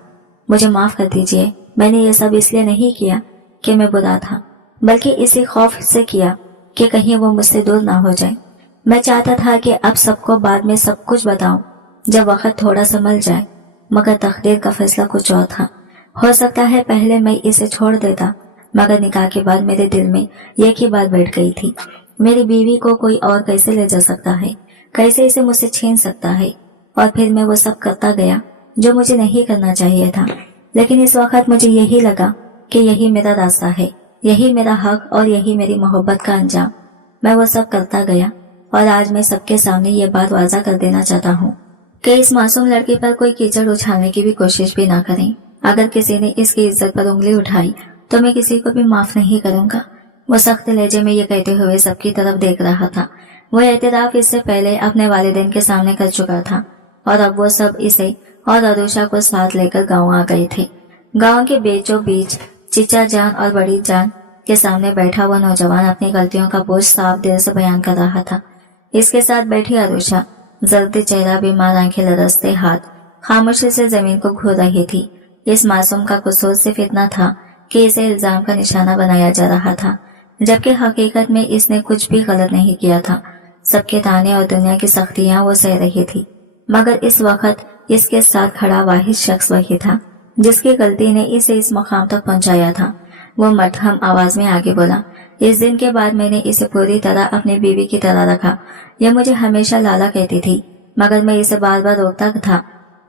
मुझे माफ कर दीजिए, मैंने ये सब इसलिए नहीं किया कि मैं बुरा था, बल्कि इसी खौफ से किया कि कहीं वो मुझसे दूर ना हो जाए। मैं चाहता था कि अब सबको बाद में सब कुछ बताऊं, जब वक्त थोड़ा संभल जाए, मगर तकदीर का फैसला कुछ और था। हो सकता है पहले मैं इसे छोड़ देता, मगर निकाह के बाद मेरे दिल में एक ही बात बैठ गई थी, मेरी बीवी को कोई और कैसे ले जा सकता है, कैसे इसे मुझसे छीन सकता है। और फिर मैं वो सब करता गया जो मुझे नहीं करना चाहिए था। लेकिन इस वक्त मुझे यही लगा कि यही मेरा रास्ता है, यही मेरा हक और यही मेरी मोहब्बत का अंजाम। मैं वो सब करता गया, और आज मैं सबके सामने ये बात वाज़ा कर देना चाहता हूँ कि इस मासूम लड़की पर कोई कीचड़ उछालने की भी कोशिश भी ना करें। अगर किसी ने इसकी इज्जत पर उंगली उठाई तो मैं किसी को भी माफ नहीं करूंगा। वो सख्त लहजे में ये कहते हुए सबकी तरफ देख रहा था। वो एतराफ इससे पहले अपने वालिदैन के सामने कर चुका था, और अब वो सब इसे और अरुषा को साथ लेकर गाँव आ गए थे। गाँव के बीचों बीच चिचा जान और बड़ी जान के सामने बैठा वो नौजवान अपनी गलतियों का बोझ साफ दिल से बयान कर रहा था। इसके साथ बैठी अरुषा, जल्दी चेहरा, बीमार आंखें, लरसते हाथ, खामोशी से जमीन को घूर रही थी। इस मासूम का कसूर सिर्फ इतना था कि इसे इल्जाम का निशाना बनाया जा रहा था, जबकि हकीकत में इसने कुछ भी गलत नहीं किया था। सबके ताने और दुनिया की सख्तियां वो सह रही थी, मगर इस वक्त इसके साथ खड़ा वाहिद शख्स वही था जिसकी गलती ने इसे इस मकाम तक पहुंचाया था। वो मरहम आवाज में आगे बोला, इस दिन के बाद मैंने इसे पूरी तरह अपनी बीवी की तरह रखा। यह मुझे हमेशा लाला कहती थी, मगर मैं इसे बार बार रोकता था।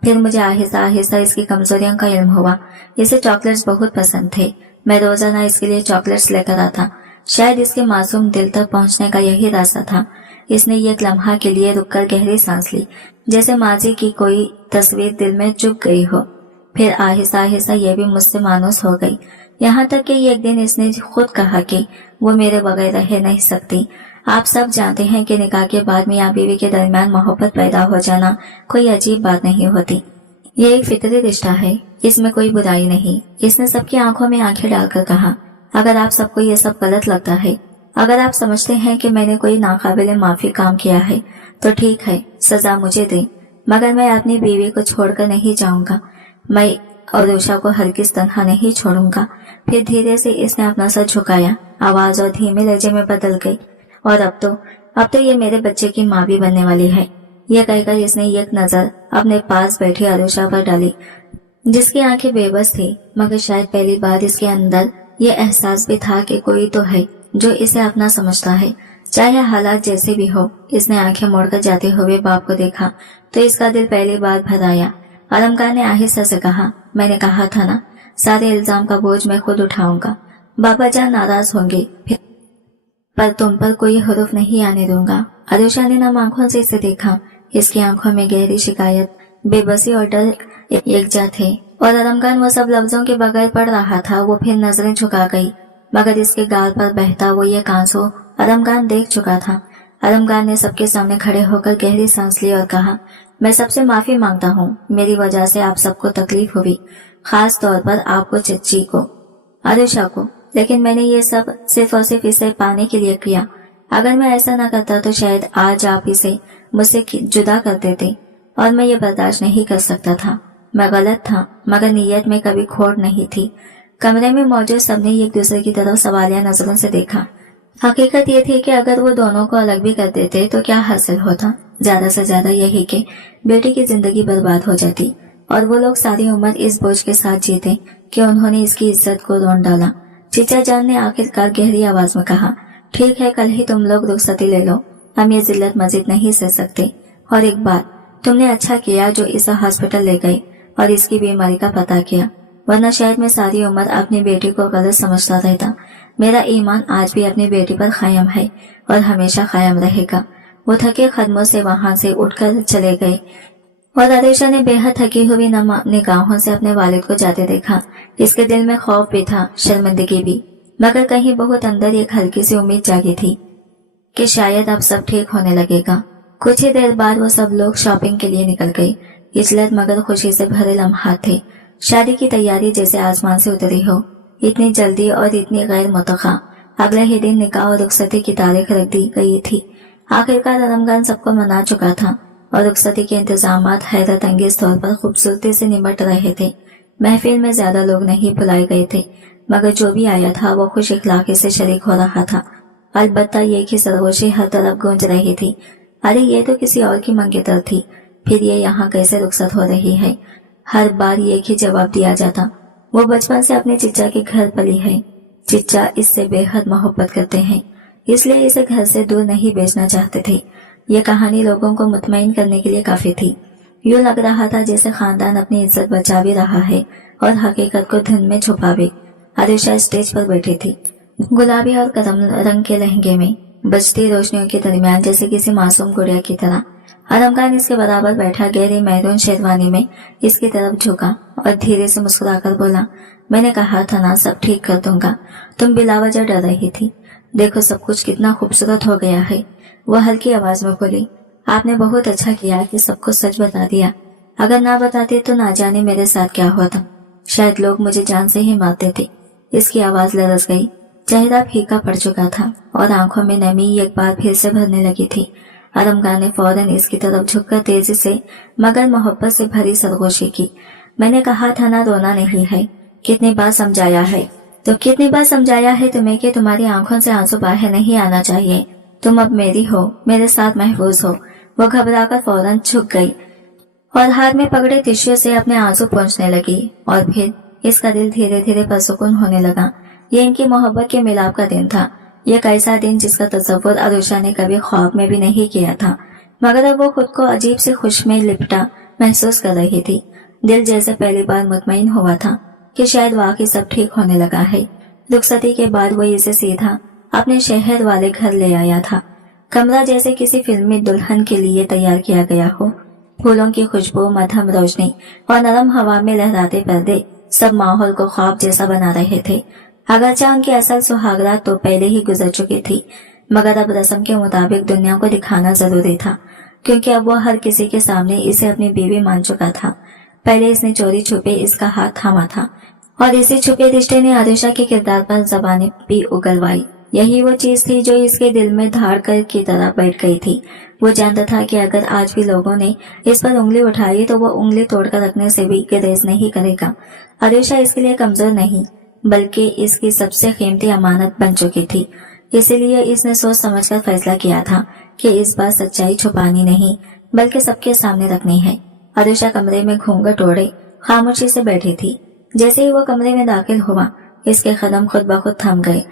फिर मुझे आहिस्ता आहिस्ता इसकी कमजोरियों का इल्म हुआ। इसे चॉकलेट्स बहुत पसंद थे। मैं रोजाना इसके लिए चॉकलेट्स लेकर आता। शायद इसके मासूम दिल तक पहुंचने का यही रास्ता था। इसने एक लम्हा के लिए रुककर गहरी सांस ली, जैसे माजी की कोई तस्वीर दिल में चुभ गई हो। फिर आहिस्ता आहिस्ता यह भी मुझसे मानूस हो गई, यहाँ तक कि एक दिन इसने खुद कहा कि वो मेरे बगैर रह नहीं सकती। आप सब जानते हैं कि निकाह के बाद मियां बीवी के दरमियान मोहब्बत पैदा हो जाना कोई अजीब बात नहीं होती। ये एक फितरी रिश्ता है, इसमें कोई बुराई नहीं। इसने सबकी आंखों में आंखें डालकर कहा, अगर आप सबको ये सब गलत लगता है, अगर आप समझते हैं कि मैंने कोई नाकाबिले माफी काम किया है, तो ठीक है, सजा मुझे दे, मगर मैं अपनी बीवी को छोड़कर नहीं जाऊंगा। मैं आरुषा को हरगिज तन्हा नहीं छोड़ूंगा। फिर धीरे से इसने अपना सर झुकाया, आवाज और धीमे लहजे में बदल गई। और अब तो ये मेरे बच्चे की माँ भी बनने वाली है। यह कहकर इसने एक नजर अपने पास बैठी आरुषा पर डाली, जिसकी आंखें बेबस थी, मगर शायद पहली बार इसके अंदर ये एहसास भी था कि कोई तो है जो इसे अपना समझता है, चाहे हालात जैसे भी हो। इसने आंखें मोड़कर जाते हुए बाप को देखा तो इसका दिल पहली बार भर आया। आलमगीर ने आहिस्ता से कहा, मैंने कहा था ना, सारे इल्जाम का बोझ मैं खुद उठाऊंगा। बाबा जान नाराज होंगे, पर तुम पर कोई हुरूफ नहीं आने दूंगा। आरुषा ने नम आंखों से इसे देखा। इसकी आंखों में गहरी शिकायत, बेबसी और डर एकजा थे, और आलमगीर वो सब लफ्जों के बगैर पढ़ रहा था। वो फिर नजरें झुका गई, मगर इसके गाल पर बहता वो ये आंसू आलमगीर देख चुका था। आलमगीर ने सबके सामने खड़े होकर गहरी सांस ली और कहा, मैं सबसे माफी मांगता हूँ, मेरी वजह से आप सबको तकलीफ हुई, खास तौर पर आपको, चच्ची को, आरुषा को। लेकिन मैंने ये सब सिर्फ और सिर्फ इसे पाने के लिए किया। अगर मैं ऐसा न करता तो शायद आज आप इसे मुझसे जुदा कर देते, और मैं ये बर्दाश्त नहीं कर सकता था। मैं गलत था, मगर नीयत में कभी खोट नहीं थी। कमरे में मौजूद सबने एक दूसरे की तरफ सवालिया नजरों से देखा। हकीकत ये थी कि अगर वो दोनों को अलग भी कर देते तो क्या हासिल होता? ज्यादा से ज्यादा यही कि बेटी की जिंदगी बर्बाद हो जाती, और वो लोग सारी उम्र इस बोझ के साथ जीते कि उन्होंने इसकी इज्जत को रोन डाला। चीचा जान ने आखिरकार गहरी आवाज में कहा, ठीक है, कल ही तुम लोग रुखसती ले लो, हम ये जिल्लत मजीद नहीं सह सकते। और एक बात, तुमने अच्छा किया जो इसे हॉस्पिटल ले गए और इसकी बीमारी का पता किया, वरना शायद मैं सारी उम्र अपनी बेटी को गलत समझता रहता। मेरा ईमान आज भी अपनी बेटी पर कायम है और हमेशा कायम रहेगा। वो थके कदमों से वहां से उठकर चले गए, और आरुषा ने बेहद थकी हुई निगाहों से अपने वालिद को जाते देखा। इसके दिल में खौफ भी था, शर्मिंदगी भी, मगर कहीं बहुत अंदर एक हल्की सी उम्मीद जागी थी कि शायद अब सब ठीक होने लगेगा। कुछ ही देर बाद वो सब लोग शॉपिंग के लिए निकल गए। इजलत मगर खुशी से भरे लम्हात थे। शादी की तैयारी जैसे आसमान से उतरी हो, इतनी जल्दी और इतनी गैर मुतक़ा। अगले ही दिन निकाह और रुखसती की तारीख रख दी गई थी। आखिरकार आलमगीर सबको मना चुका था, और रुखसती के इंतजामात हैरत अंगेज तौर पर खूबसूरती से निमट रहे थे। महफिल में ज्यादा लोग नहीं बुलाए गए थे, मगर जो भी आया था वो खुश इखलाकी से शरीक हो रहा था। अलबत्ता ये की सरगोशी हर तरफ गूंज रही थी, अरे ये तो किसी और की मंगेतर थी, फिर ये यहाँ कैसे रुखसत हो रही है? हर बार एक ही जवाब दिया जाता, वो बचपन से अपने चिच्चा के घर पली है, चिच्चा इससे बेहद मोहब्बत करते हैं, इसलिए इसे घर से दूर नहीं भेजना चाहते थे। ये कहानी लोगों को मुतमईन करने के लिए काफी थी। यूं लग रहा था जैसे खानदान अपनी इज्जत बचा भी रहा है और हकीकत को धुन में छुपावे। आरुषा स्टेज पर बैठी थी, गुलाबी और करम रंग के लहंगे में, बजती रोशनियों के दरमियान जैसे किसी मासूम गुड़िया की तरह। आलमगीर इसके बराबर बैठा गहरी मैरून शेरवानी में इसकी तरफ झुका और धीरे से मुस्कुराकर बोला, मैंने कहा था ना, सब ठीक कर दूंगा, तुम बिलावजह डर रही थी, देखो सब कुछ कितना खूबसूरत हो गया है। वह हल्की आवाज में बोली, आपने बहुत अच्छा किया कि सबको सच बता दिया, अगर ना बताते तो ना जाने मेरे साथ क्या होता, शायद लोग मुझे जान से ही मारते थे। इसकी आवाज लरस गई, चेहरा फीका पड़ चुका था और आंखों में नमी एक बार फिर से भरने लगी थी। आलमगीर ने फौरन इसकी तरफ झुककर तेजी से मगर मोहब्बत से भरी सरगोशी की, मैंने कहा था ना, रोना नहीं है, कितनी बार समझाया है, तो कितनी बार समझाया है तुम्हें कि तुम्हारी आंखों से आंसू बाहर नहीं आना चाहिए, तुम अब मेरी हो, मेरे साथ महफूज हो। वो घबराकर फौरन झुक गई और हाथ में पकड़े टिश्यू से अपने आंसू पोंछने लगी, और फिर इसका दिल धीरे धीरे परसुकून होने लगा। ये इनकी मोहब्बत के मिलाप का दिन था, एक ऐसा दिन जिसका तस्वुर आरुषा ने कभी ख्वाब में भी नहीं किया था, मगर अब वो खुद को अजीब से खुश में लिपटा महसूस कर रही थी। दिल जैसे पहली बार मुतमईन हुआ था कि शायद वाकई सब ठीक होने लगा है। रुखसती के बाद वो इसे सीधा अपने शहर वाले घर ले आया था। कमरा जैसे किसी फिल्मी दुल्हन के लिए तैयार किया गया हो, फूलों की खुशबू, मध्यम रोशनी और नरम हवा में लहराते पर्दे सब माहौल को ख्वाब जैसा बना रहे थे। अगरचे उनकी असल सुहागरात तो पहले ही गुजर चुकी थी, मगर अब रस्म के मुताबिक दुनिया को दिखाना जरूरी था, क्योंकि अब वो हर किसी के सामने इसे अपनी बीवी मान चुका था। पहले इसने चोरी छुपे इसका हाथ थामा था, और इसी छुपे रिश्ते ने आरुषा के किरदार पर जबानें भी उगलवाई। यही वो चीज थी जो इसके दिल में धाड़ कर की तरह बैठ गई थी। वो जानता था कि अगर आज भी लोगों ने इस पर उंगली उठाई तो वो उंगली तोड़कर रखने से भी गुरेज नहीं करेगा। आरुषा इसके लिए कमजोर नहीं बल्कि इसकी सबसे कीमती अमानत बन चुकी थी। इसीलिए इसने सोच समझकर फैसला किया था कि इस बार सच्चाई छुपानी नहीं बल्कि सबके सामने रखनी है। आरुषा कमरे में घूंघट ओढ़े खामोशी से बैठी थी। जैसे ही वो कमरे में दाखिल हुआ इसके कदम खुद ब खुद थम गए।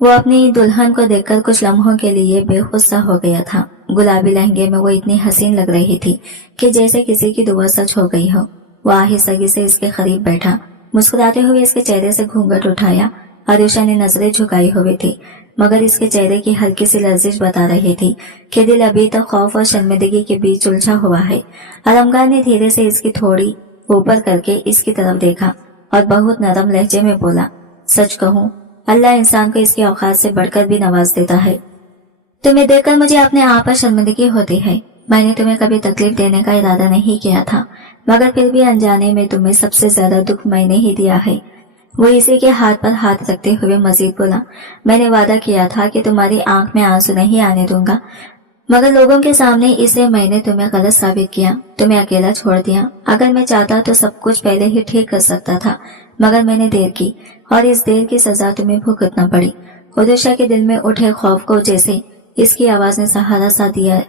वो अपनी दुल्हन को देखकर कुछ लम्हों के लिए बेखुदा हो गया था। गुलाबी लहंगे में वो इतनी हसीन लग रही थी कि जैसे किसी की दुआ सच हो गई हो। वो आहिस्ता से इसके करीब बैठा, मुस्कुराते हुए इसके चेहरे से घूंघट उठाया। आरुषा ने नजरें झुकाई हुई थी मगर इसके चेहरे की हल्की सी लर्जिश बता रही थी कि दिल अभी तक खौफ और शर्मिंदगी के बीच उलझा हुआ है। आलमगीर ने धीरे से इसकी थोड़ी ऊपर करके इसकी तरफ देखा और बहुत नरम लहजे में बोला, सच कहूँ अल्लाह इंसान को इसकी औकात से बढ़कर भी नवाज देता है। तुम्हें देखकर मुझे अपने आप पर शर्मिंदगी होती है। मैंने तुम्हें कभी तकलीफ देने का इरादा नहीं किया था मगर फिर भी अनजाने में तुम्हें सबसे ज्यादा दुख मैंने ही दिया है। वो इसी के हाथ पर हाथ रखते हुए मजीद बोला, मैंने वादा किया था कि तुम्हारी आंख में आंसू नहीं आने दूंगा मगर लोगों के सामने इसे मैंने तुम्हें गलत साबित किया, तुम्हें अकेला छोड़ दिया। अगर मैं चाहता तो सब कुछ पहले ही ठीक कर सकता था मगर मैंने देर की और इस देर की सजा तुम्हें भुगतना पड़ी। आरुषा के दिल में उठे खौफ को जैसे इसकी आवाज ने सहारा सा दिया।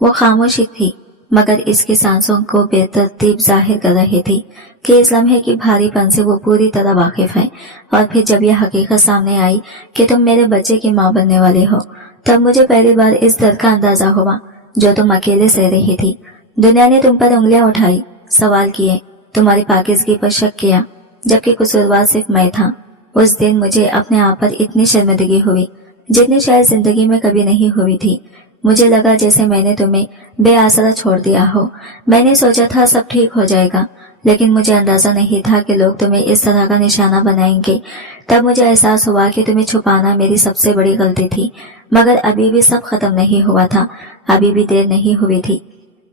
वो खामोशी थी मगर इसकी सांसों को बेतरतीब जाहिर कर रही थी कि इस लम्हे की भारीपन से वो पूरी तरह वाकिफ है। और फिर जब यह हकीकत सामने आई कि तुम मेरे बच्चे की माँ बनने वाले हो तब मुझे पहली बार इस दर्द का अंदाजा हुआ जो तुम अकेले सह रही थी। दुनिया ने तुम पर उंगलियां उठाई, सवाल किए, तुम्हारी पाकिज़गी पर शक किया जबकि कसूरवार सिर्फ मैं था। उस दिन मुझे अपने आप पर इतनी शर्मिंदगी हुई जितनी शायद जिंदगी में कभी नहीं हुई थी। मुझे लगा जैसे मैंने तुम्हें बेआसरा छोड़ दिया हो। मैंने सोचा था सब ठीक हो जाएगा लेकिन मुझे अंदाजा नहीं था कि लोग तुम्हें इस तरह का निशाना बनाएंगे। तब मुझे एहसास हुआ कि तुम्हें छुपाना मेरी सबसे बड़ी गलती थी मगर अभी भी सब खत्म नहीं हुआ था, अभी भी देर नहीं हुई थी।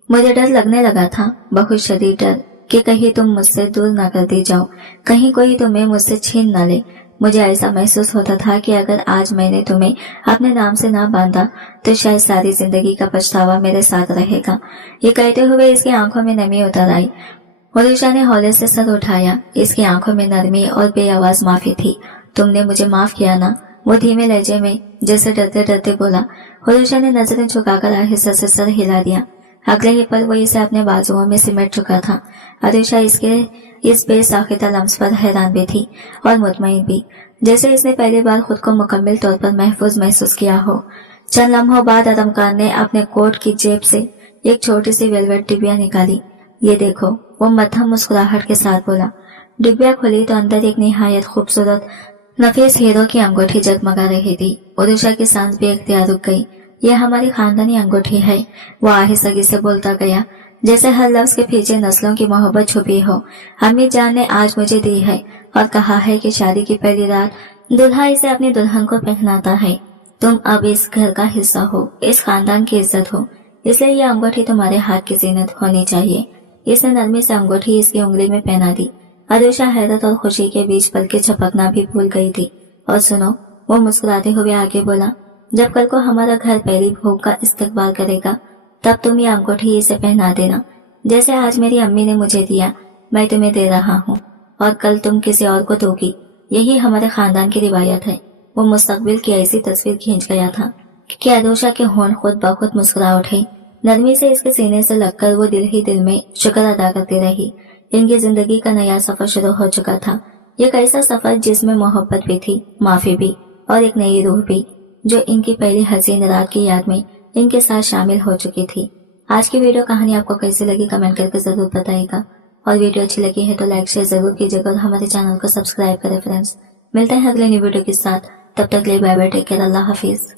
मुझे डर लगने लगा था, बहुत शदीद डर कि कहीं तुम मुझसे दूर न कर दी जाओ, कहीं कोई तुम्हें मुझसे छीन न ले। मुझे ऐसा महसूस होता था कि अगर आज मैंने तुम्हें अपने नाम से ना बांधा तो शायद सारी जिंदगी का पछतावा मेरे साथ रहेगा। ये कहते हुए इसकी आंखों में नमी उतर आई। आरुषा ने हौले से सर उठाया। इसकी आंखों में नरमी और बेआवाज माफी थी। तुमने मुझे माफ किया ना, वो धीमे लहजे में जैसे डरते डरते बोला। आरुषा ने नजरें झुकाकर आहिस्ता से सर हिला दिया। अगले ही पल वो इसे अपने बाजुओं में सिमट चुका था। आरुषा इसके इस बेसाख्ता लम्स पर हैरान भी थी और मुतमईन भी, जैसे इसने पहली बार खुद को मुकम्मल तौर पर महफूज महसूस किया हो। चंद लम्हों बाद आलमगीर ने अपने कोट की जेब से एक छोटी सी वेलवेट डिबिया निकाली। ये देखो, वो मध्यम मुस्कुराहट के साथ बोला। डिबिया खुली तो अंदर एक निहायत खूबसूरत नफीस हीरो की अंगूठी जगमगा रही थी। आरुषा की सांस भी इख्तियार रुक गई। यह हमारी खानदानी अंगूठी है, वो आहिस्ता से बोलता गया, जैसे हर लफ्ज के पीछे नस्लों की मोहब्बत छुपी हो। अम्मी जान ने आज मुझे दी है और कहा है कि शादी की पहली रात दूल्हा इसे अपनी दुल्हन को पहनाता है। तुम अब इस घर का हिस्सा हो, इस खानदान की इज्जत हो, इसलिए यह अंगूठी तुम्हारे हाथ की जीनत होनी चाहिए। इसने नरमी से अंगूठी इसकी उंगली में पहना दी। आरुषा हैरत और खुशी के बीच पलकें झपकना भी भूल गई थी। और सुनो, वो मुस्कुराते हुए आगे बोला, जब कल को हमारा घर पहली भूख का इस्तकबाल करेगा तब तुम ये अंगूठी इसे पहना देना, जैसे आज मेरी अम्मी ने मुझे दिया मैं तुम्हें दे रहा हूँ और कल तुम किसी और को दोगी। यही हमारे खानदान की रिवायत है। वो मुस्तकबिल की ऐसी तस्वीर खींच गया था कि आरुषा के होंठ खुद ब खुद मुस्कुरा उठे। नरमी से इसके सीने से लगकर वो दिल ही दिल में शुक्र अदा करती रही। इनकी जिंदगी का नया सफर शुरू हो चुका था। एक ऐसा सफर जिसमें मोहब्बत भी थी, माफी भी और एक नई रूह भी, जो इनकी पहली हसीन रात की याद में इनके साथ शामिल हो चुकी थी। आज की वीडियो कहानी आपको कैसी लगी कमेंट करके जरूर बताइएगा और वीडियो अच्छी लगी है तो लाइक शेयर जरूर कीजिएगा और हमारे चैनल को सब्सक्राइब करें फ्रेंड्स। मिलते हैं अगले न्यू वीडियो के साथ, तब तक ले बाय बाय, टेक केयर, अल्लाह हाफिज।